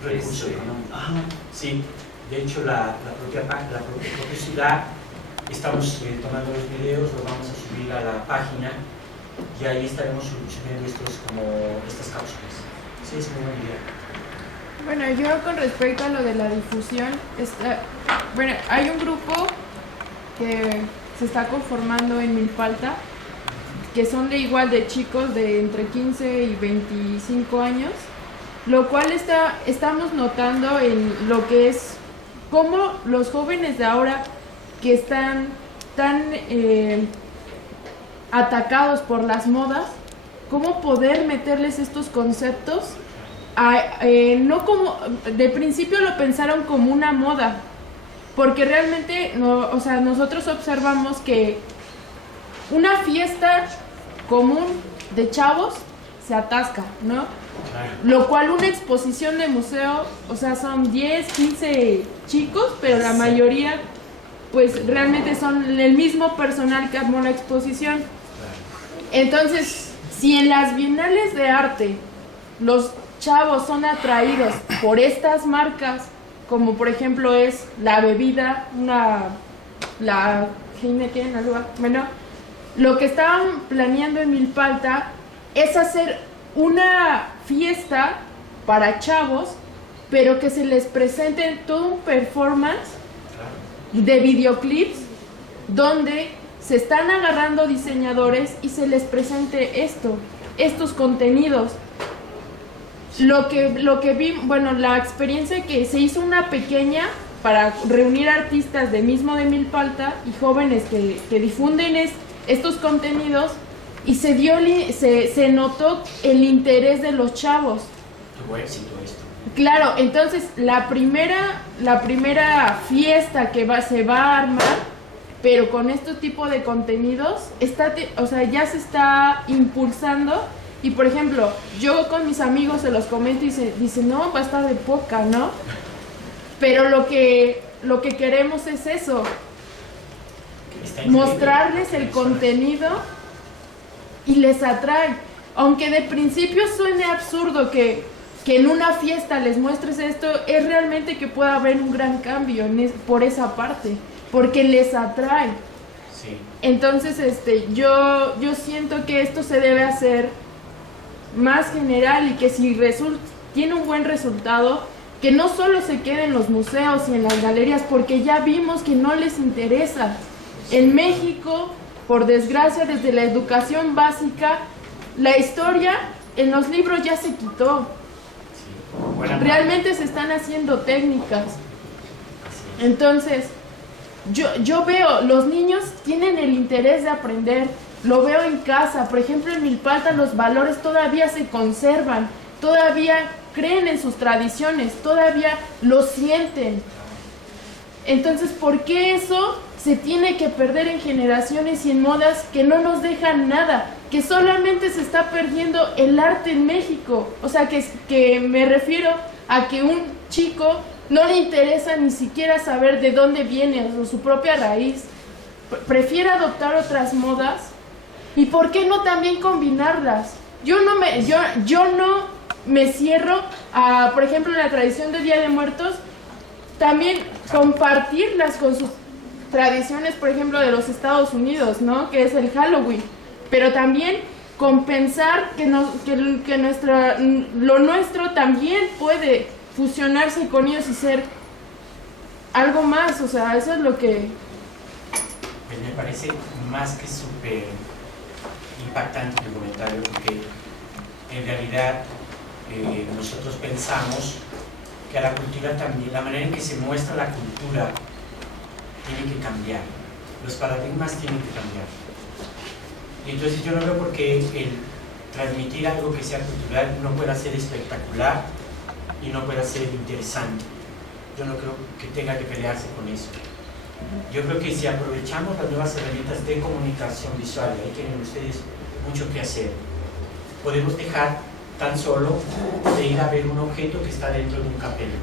Recurso económico. Sí, de hecho la propia ciudad, estamos tomando los videos, los vamos a subir a la página y ahí estaremos subiendo estas cápsulas. Sí, es muy buena idea. Bueno, yo con respecto a lo de la difusión, hay un grupo que se está conformando en Milpalta, que son de chicos de entre 15 y 25 años, lo cual estamos notando en lo que es cómo los jóvenes de ahora que están tan atacados por las modas, cómo poder meterles estos conceptos, no como de principio lo pensaron como una moda, porque realmente nosotros observamos que una fiesta común de chavos se atasca, ¿no? Lo cual una exposición de museo, son 10, 15 chicos, pero la mayoría pues realmente son el mismo personal que armó la exposición. Entonces, si en las bienales de arte los chavos son atraídos por estas marcas, como por ejemplo es la bebida, la Heineken, bueno, lo que estaban planeando en Milpalta es hacer una fiesta para chavos, pero que se les presente todo un performance de videoclips donde se están agarrando diseñadores y se les presente estos contenidos. Lo que vi, la experiencia que se hizo una pequeña para reunir artistas de Milpalta y jóvenes que difunden estos contenidos, y se notó el interés de los chavos. Tuvo éxito esto. Claro, entonces la primera fiesta que se va a armar, pero con este tipo de contenidos, ya se está impulsando. Y por ejemplo, yo con mis amigos se los comento y dicen, no, va a estar de poca, ¿no? Pero lo que queremos es eso, mostrarles el contenido y les atrae. Aunque de principio suene absurdo que en una fiesta les muestres esto, es realmente que pueda haber un gran cambio por esa parte, porque les atrae. Sí. Entonces, yo siento que esto se debe hacer más general y que si tiene un buen resultado, que no solo se quede en los museos y en las galerías, porque ya vimos que no les interesa. En México, por desgracia, desde la educación básica, la historia en los libros ya se quitó. Realmente se están haciendo técnicas. Entonces, yo veo, los niños tienen el interés de aprender. Lo veo en casa, por ejemplo en Milpalta los valores todavía se conservan, todavía creen en sus tradiciones, todavía lo sienten. Entonces, ¿por qué eso se tiene que perder en generaciones y en modas que no nos dejan nada? Que solamente se está perdiendo el arte en México. O sea, que me refiero a que un chico no le interesa ni siquiera saber de dónde viene o su propia raíz. Prefiere adoptar otras modas. ¿Y por qué no también combinarlas? Yo no me cierro a, por ejemplo, la tradición de Día de Muertos, también compartirlas con sus tradiciones, por ejemplo, de los Estados Unidos, ¿no? Que es el Halloween. pero también compensar que lo nuestro también puede fusionarse con ellos y ser algo más, o sea, eso es lo que... Pues me parece más que súper impactante el comentario, porque en realidad nosotros pensamos que a la cultura también, la manera en que se muestra la cultura tiene que cambiar, los paradigmas tienen que cambiar. Y entonces yo no veo por qué el transmitir algo que sea cultural no pueda ser espectacular y no pueda ser interesante. Yo no creo que tenga que pelearse con eso. Yo creo que si aprovechamos las nuevas herramientas de comunicación visual, y ahí tienen ustedes mucho que hacer, podemos dejar tan solo de ir a ver un objeto que está dentro de un capelo,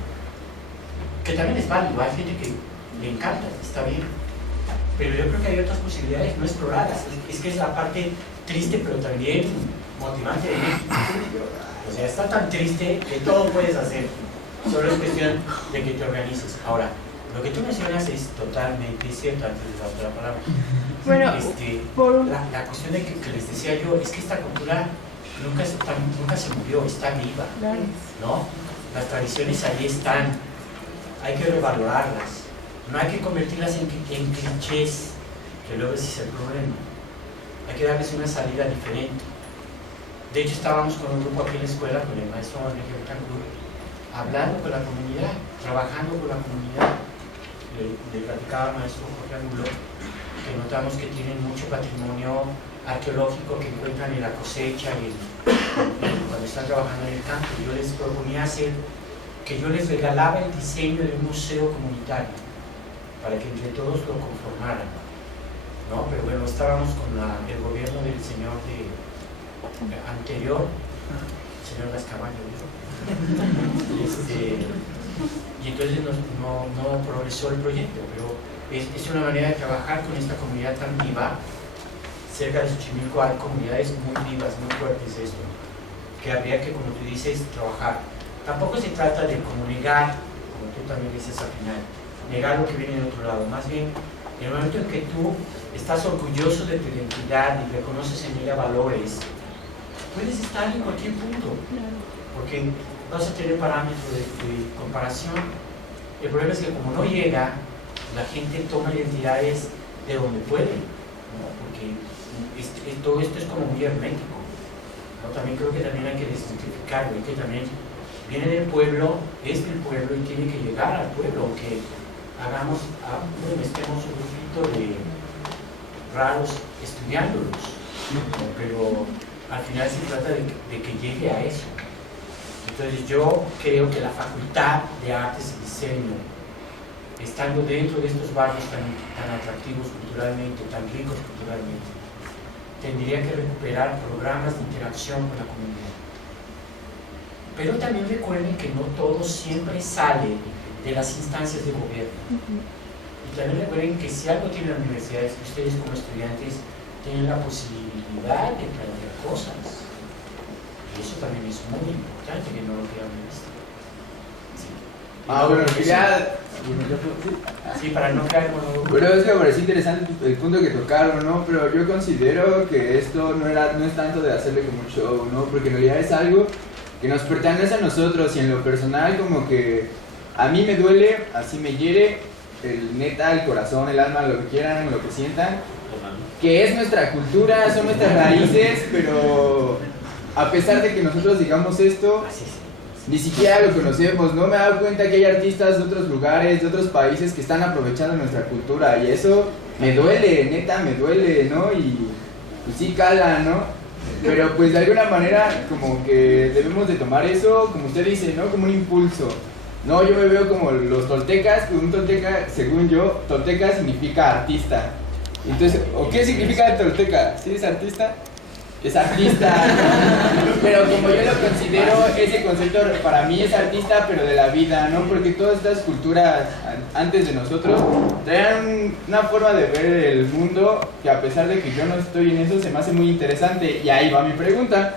que también es válido, hay gente que le encanta, está bien, pero yo creo que hay otras posibilidades no exploradas. Es que es la parte triste pero también motivante de México. O sea, está tan triste que todo puedes hacer, solo es cuestión de que te organices. Ahora, lo que tú mencionas es totalmente cierto, antes de darte la palabra. Bueno, la cuestión de que les decía yo es que esta cultura nunca se murió, está viva, ¿no? Las tradiciones ahí están, hay que revalorarlas, no hay que convertirlas en clichés, que luego ese es el problema. Hay que darles una salida diferente. De hecho, estábamos con un grupo aquí en la escuela, con el maestro Enrique Betancourt, hablando con la comunidad, trabajando con la comunidad. Le platicaba al maestro Jorge Angulo que notamos que tienen mucho patrimonio arqueológico que encuentran en la cosecha y cuando están trabajando en el campo. Yo les proponía hacer que yo les regalaba el diseño de un museo comunitario para que entre todos lo conformaran, ¿no? Pero bueno, estábamos con el gobierno del señor anterior, el señor Las Cabañas, y entonces no progresó el proyecto, pero es una manera de trabajar con esta comunidad tan viva. Cerca de Xochimilco hay comunidades muy vivas, muy fuertes de esto, que habría que, como tú dices, trabajar. Tampoco se trata de como negar, como tú también dices al final, negar lo que viene de otro lado. Más bien, en el momento en que tú estás orgulloso de tu identidad y reconoces en ella valores, puedes estar en cualquier punto, porque vas a tener parámetros de comparación. El problema es que como no llega, la gente toma identidades de donde puede, ¿no? Porque todo esto es como muy hermético, ¿no? También creo que también hay que desmitificarlo, y que también viene del pueblo, es del pueblo y tiene que llegar al pueblo, aunque estemos un poquito de raros estudiándolos, ¿no? Pero al final se trata de que llegue a eso. Entonces yo creo que la Facultad de Artes y Diseño, estando dentro de estos barrios tan atractivos culturalmente, tan ricos culturalmente, tendría que recuperar programas de interacción con la comunidad. Pero también recuerden que no todo siempre sale de las instancias de gobierno. Y también recuerden que si algo tiene la universidad es que ustedes como estudiantes tienen la posibilidad de plantear cosas. Y eso también es muy importante que no lo quieran visto. Sí. Bueno, Sí, para no caer monólogo. Bueno, es que me pareció interesante el punto que tocaron, ¿no? Pero yo considero que esto no es tanto de hacerle como un show, ¿no? Porque en realidad es algo que nos pertenece a nosotros, y en lo personal como que a mí me duele, así me hiere el corazón, el alma, lo que quieran, lo que sientan, que es nuestra cultura, son nuestras raíces, pero a pesar de que nosotros digamos esto, ni siquiera lo conocemos, ¿no? Me he dado cuenta que hay artistas de otros lugares, de otros países que están aprovechando nuestra cultura, y eso me duele, neta me duele, ¿no? Y pues sí cala, ¿no? Pero pues de alguna manera como que debemos de tomar eso, como usted dice, ¿no? Como un impulso. No, yo me veo como los toltecas, que un tolteca, según yo, tolteca significa artista. Entonces, ¿o qué significa tolteca? ¿Sí es artista? Es artista, ¿no? Pero como yo lo considero, ese concepto para mí es artista, pero de la vida, ¿no? Porque todas estas culturas antes de nosotros traían una forma de ver el mundo que, a pesar de que yo no estoy en eso, se me hace muy interesante. Y ahí va mi pregunta,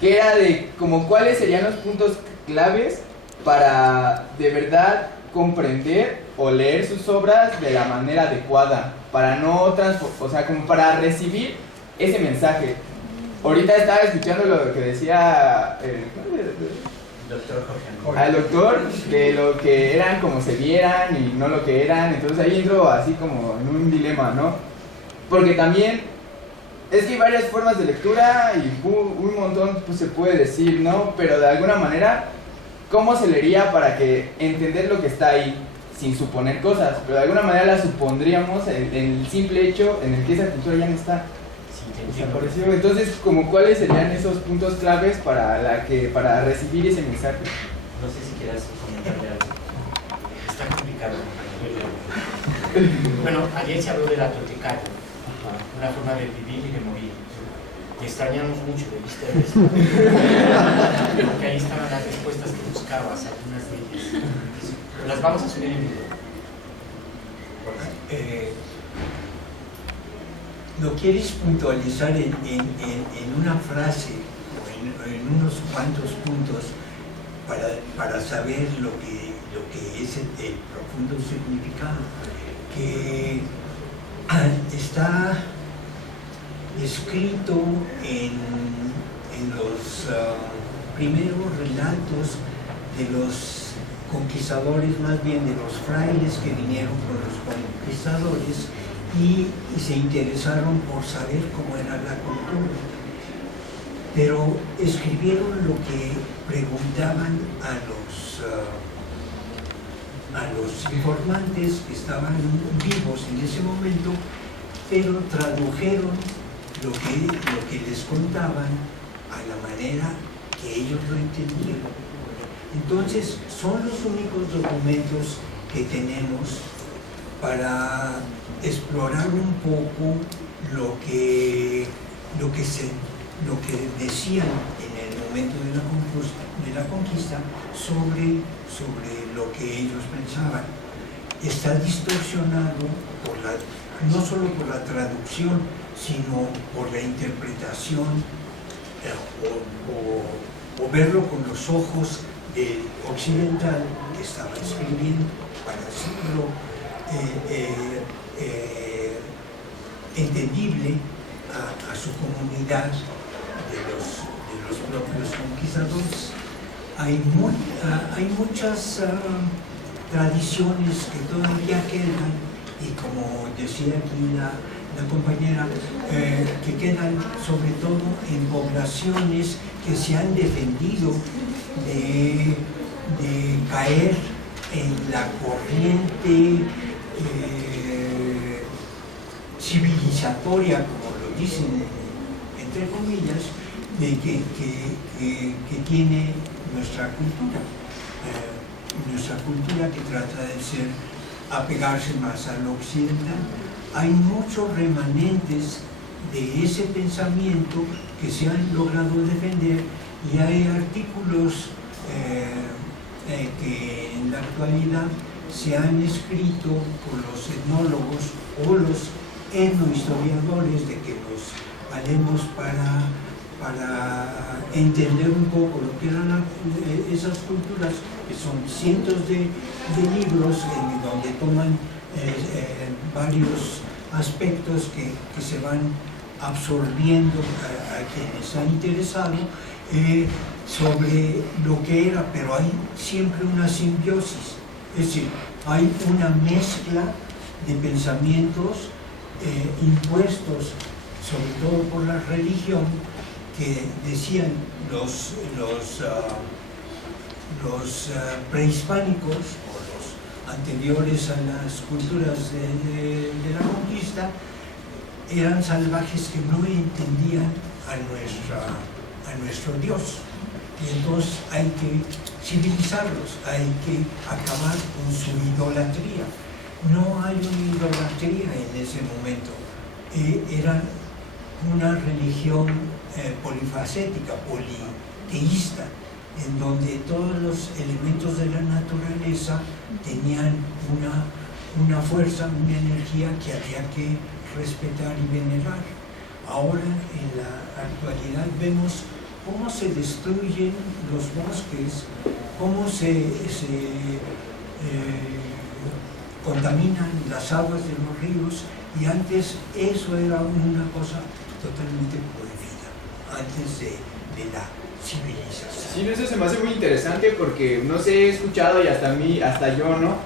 que era de como cuáles serían los puntos claves para de verdad comprender o leer sus obras de la manera adecuada, para no como para recibir ese mensaje. Ahorita estaba escuchando lo que decía Doctor Jorge. al doctor, de lo que eran como se vieran y no lo que eran. Entonces ahí entro así como en un dilema, ¿no? Porque también es que hay varias formas de lectura y un montón pues, se puede decir, ¿no? Pero de alguna manera, ¿cómo se leería para que entender lo que está ahí sin suponer cosas? Pero de alguna manera la supondríamos en el simple hecho en el que esa cultura ya no está. Desapareció. Entonces, como ¿cuáles serían esos puntos claves para recibir ese mensaje? No sé si quieras comentarle algo. Está complicado. Bueno, ayer se habló de la toltecayo, una forma de vivir y de morir. Y extrañamos mucho de vista de esto. Porque ahí estaban las respuestas que buscabas, algunas de ellas. Las vamos a subir en video. ¿Lo quieres puntualizar en una frase o en unos cuantos puntos para saber lo que es el profundo significado? Que está escrito en los primeros relatos de los conquistadores, más bien de los frailes que vinieron con los conquistadores y se interesaron por saber cómo era la cultura. Pero escribieron lo que preguntaban a los informantes que estaban vivos en ese momento, pero tradujeron lo que les contaban a la manera que ellos lo entendían. Entonces, son los únicos documentos que tenemos para explorar un poco lo que decían en el momento de la conquista sobre lo que ellos pensaban. Está distorsionado no solo por la traducción, sino por la interpretación o verlo con los ojos del occidental que estaba escribiendo para hacerlo entendible a su comunidad de los propios conquistadores. Hay muchas tradiciones que todavía quedan y, como decía aquí la compañera, que quedan sobre todo en poblaciones que se han defendido de caer en la corriente civilizatoria, como lo dicen entre comillas, que tiene nuestra cultura. Nuestra cultura que trata de apegarse más al occidental. Hay muchos remanentes de ese pensamiento que se han logrado defender y hay artículos que en la actualidad se han escrito por los etnólogos o los etnohistoriadores de que nos valemos para entender un poco lo que eran esas culturas, que son cientos de libros donde toman varios aspectos que se van absorbiendo a quienes han interesado sobre lo que era, pero hay siempre una simbiosis, es decir, hay una mezcla de pensamientos impuestos sobre todo por la religión, que decían los prehispánicos o los anteriores a las culturas de la conquista, eran salvajes que no entendían a nuestro Dios. Y entonces hay que civilizarlos, hay que acabar con su idolatría. No hay una idolatría en ese momento. Eran una religión polifacética, politeísta, en donde todos los elementos de la naturaleza tenían una fuerza, una energía que había que respetar y venerar. Ahora, en la actualidad, vemos cómo se destruyen los bosques, cómo se contaminan las aguas de los ríos, y antes eso era una cosa totalmente prohibida antes de la civilización. Sí, eso se me hace muy interesante porque, no sé, he escuchado y hasta yo, ¿no?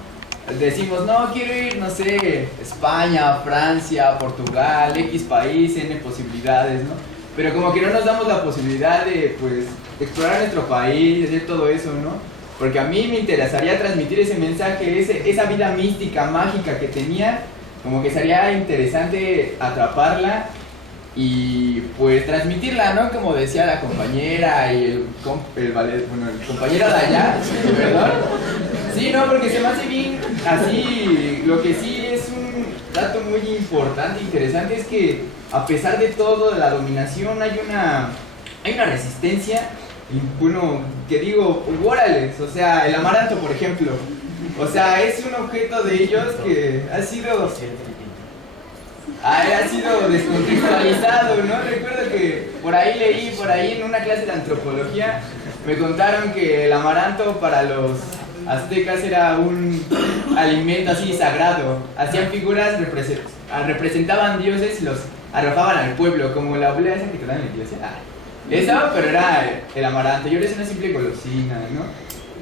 Decimos, no, quiero ir, no sé, España, Francia, Portugal, X país, N posibilidades, ¿no? Pero como que no nos damos la posibilidad de, pues, explorar nuestro país, hacer todo eso, ¿no? Porque a mí me interesaría transmitir ese mensaje, esa vida mística, mágica que tenía, como que sería interesante atraparla y pues transmitirla, ¿no? Como decía la compañera y el compañero de allá, ¿verdad? Sí, no, porque se me hace bien así. Lo que sí es un dato muy importante, interesante, es que a pesar de todo, de la dominación, hay una resistencia. Y bueno, que digo, órales, o sea, el amaranto, por ejemplo, o sea, es un objeto de ellos que ha sido descontextualizado, ¿no? Recuerdo que por ahí en una clase de antropología, me contaron que el amaranto para los aztecas era un alimento así sagrado. Hacían figuras, representaban dioses y los arrojaban al pueblo, como la oblea esa que te dan en la iglesia. Eso, pero era el amaranto. Yo le hice una simple golosina, ¿no?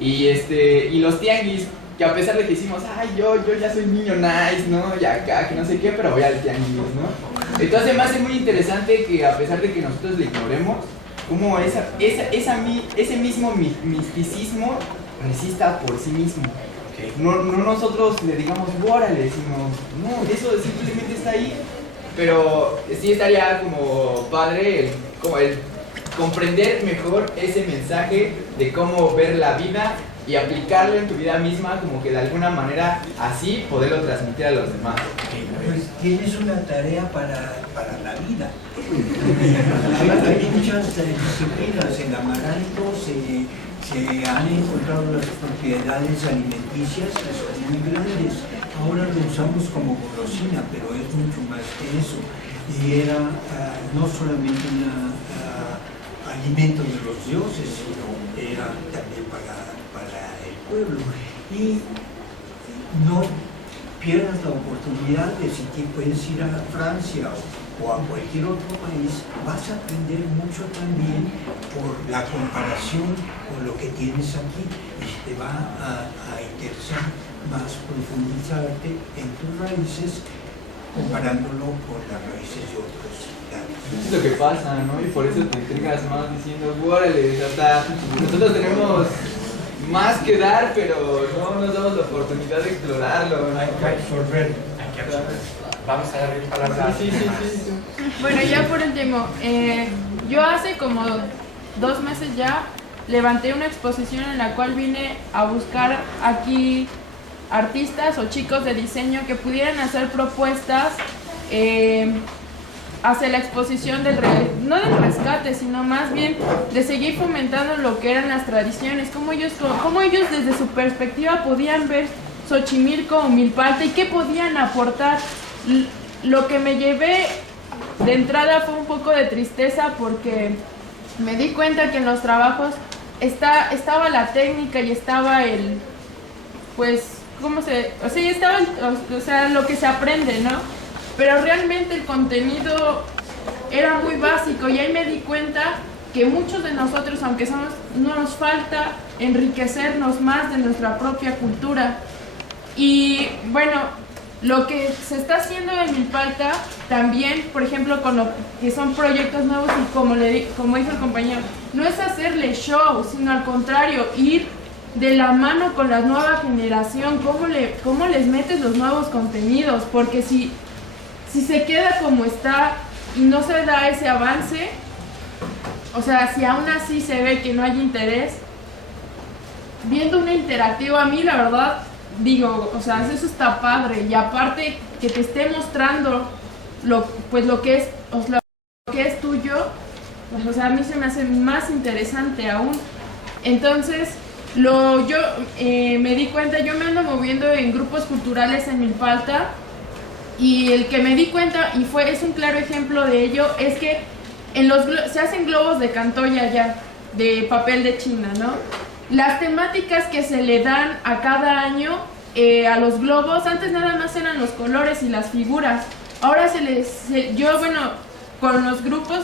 Y los tianguis, que a pesar de que decimos, ay, yo ya soy niño nice, ¿no? Ya acá, que no sé qué, pero voy al tianguis, ¿no? Entonces me hace muy interesante que a pesar de que nosotros le ignoremos, como ese mismo misticismo resista por sí mismo. No nosotros le digamos, órale, sino, no, eso simplemente está ahí. Pero sí estaría como padre el comprender mejor ese mensaje de cómo ver la vida y aplicarlo en tu vida misma, como que de alguna manera así poderlo transmitir a los demás. Pues tienes una tarea para la vida. Hay muchas disciplinas. En amaranto se han encontrado las propiedades alimenticias que son muy grandes. Ahora lo usamos como golosina, pero es mucho más que eso. Y era no solamente un alimento de los dioses, sino era también para el pueblo. Y no pierdas la oportunidad de, si puedes ir a Francia o a cualquier otro país, vas a aprender mucho también por la comparación con lo que tienes aquí, y te va a interesar más profundizarte en tus raíces, comparándolo con las raíces de otros lados. Es lo que pasa, ¿no? Y por eso te intrigas más diciendo, órale, hasta nosotros tenemos más que dar, pero no nos damos la oportunidad de explorarlo, ¿no? Hay que absorber. Vamos a darle palabra. Sí. Bueno, ya por último, yo hace como 2 meses ya levanté una exposición en la cual vine a buscar aquí artistas o chicos de diseño que pudieran hacer propuestas hacia la exposición no del rescate, sino más bien de seguir fomentando lo que eran las tradiciones, cómo ellos desde su perspectiva podían ver Xochimilco o Milpalta y qué podían aportar. Lo que me llevé de entrada fue un poco de tristeza, porque me di cuenta que en los trabajos estaba la técnica y estaba lo que se aprende, ¿no? Pero realmente el contenido era muy básico, y ahí me di cuenta que muchos de nosotros, aunque no nos falta enriquecernos más de nuestra propia cultura. Y bueno, lo que se está haciendo en Milpalta también, por ejemplo, con lo que son proyectos nuevos, y como dijo el compañero, no es hacerle show, sino al contrario, ir de la mano con la nueva generación, cómo les metes los nuevos contenidos, porque si se queda como está y no se da ese avance, o sea, si aún así se ve que no hay interés, viendo una interactiva, a mí la verdad, digo, o sea, eso está padre, y aparte que te esté mostrando lo que es tuyo, pues, o sea, a mí se me hace más interesante aún. Entonces, yo me di cuenta, yo me ando moviendo en grupos culturales en Milpalta, y el que me di cuenta, y es un claro ejemplo de ello, es que se hacen globos de Cantoya ya, de papel de China, ¿no? Las temáticas que se le dan a cada año a los globos, antes nada más eran los colores y las figuras. Ahora con los grupos,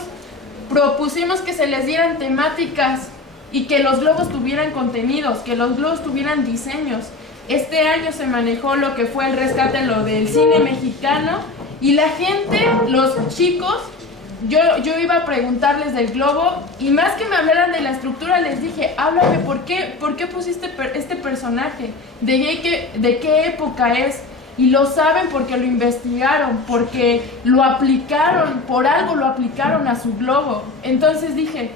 propusimos que se les dieran temáticas y que los globos tuvieran contenidos, que los globos tuvieran diseños. Este año se manejó lo que fue el rescate, lo del cine mexicano, y la gente, los chicos, yo iba a preguntarles del globo, y más que me hablaran de la estructura, les dije, háblame, ¿por qué pusiste este personaje? ¿De qué época es? Y lo saben porque lo investigaron, porque lo aplicaron, por algo lo aplicaron a su globo. Entonces dije,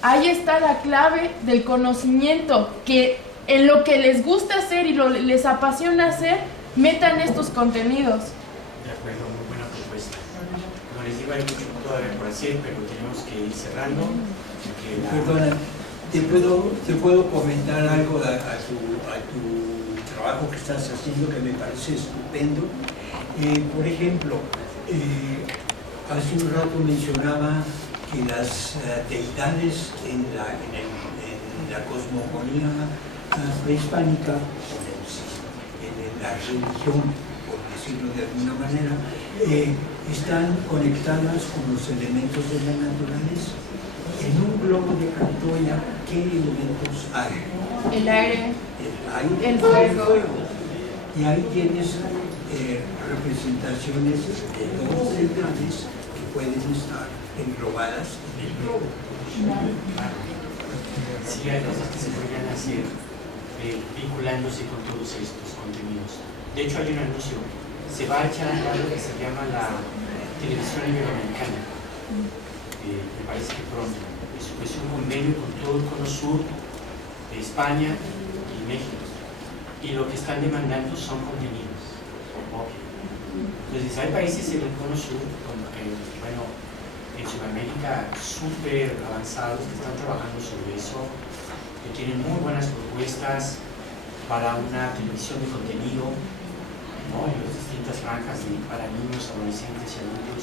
ahí está la clave del conocimiento, que en lo que les gusta hacer y les apasiona hacer, metan estos contenidos. De acuerdo, muy buena propuesta. Como les digo, hay mucho todavía por hacer, pero tenemos que ir cerrando. Perdona, ¿te puedo comentar algo a tu trabajo que estás haciendo que me parece estupendo? Por ejemplo, hace un rato mencionaba que las deidades en la cosmogonía prehispánica, en la religión, por decirlo de alguna manera, están conectadas con los elementos de la naturaleza. En un globo de Cantoya, ¿qué elementos hay? El aire, El fuego. Y ahí tienes representaciones de dos deidades que pueden estar englobadas en el globo. Sí, hay cosas que se podrían hacer vinculándose con todos estos contenidos. De hecho, hay un anuncio. Se va a echar a andar lo que se llama la televisión iberoamericana. Me parece que pronto. Es un convenio con todo el cono sur de España y México. Y lo que están demandando son contenidos. Entonces, hay países en el cono sur, como bueno, en Sudamérica, súper avanzados, que están trabajando sobre eso, que tienen muy buenas propuestas para una televisión de contenido, ¿no? En las distintas franjas para niños, adolescentes y adultos.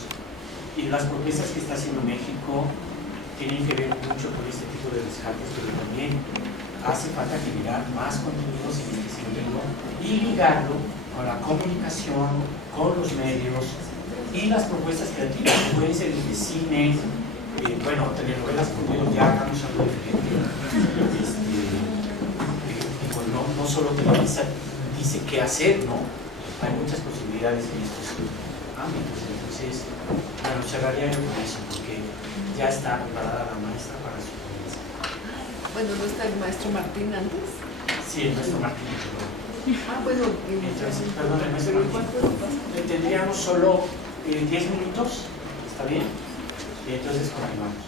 Y las propuestas que está haciendo México tienen que ver mucho con este tipo de rescates, pero también hace falta generar más contenidos en este sentido y ligarlo con la comunicación, con los medios y las propuestas creativas, que pueden ser de cine, bueno, telenovelas, como ya hablamos algo diferente. No solo Televisa dice qué hacer, ¿no? Hay muchas posibilidades en estos ámbitos. Entonces, bueno, cerraría yo con eso, porque ya está preparada la maestra para su ponencia. Bueno, ¿no está el maestro Martín antes? Sí, el maestro Martín. Bueno. Entonces, perdón, el maestro Martín. Tendríamos solo 10 minutos, ¿está bien? Y entonces continuamos.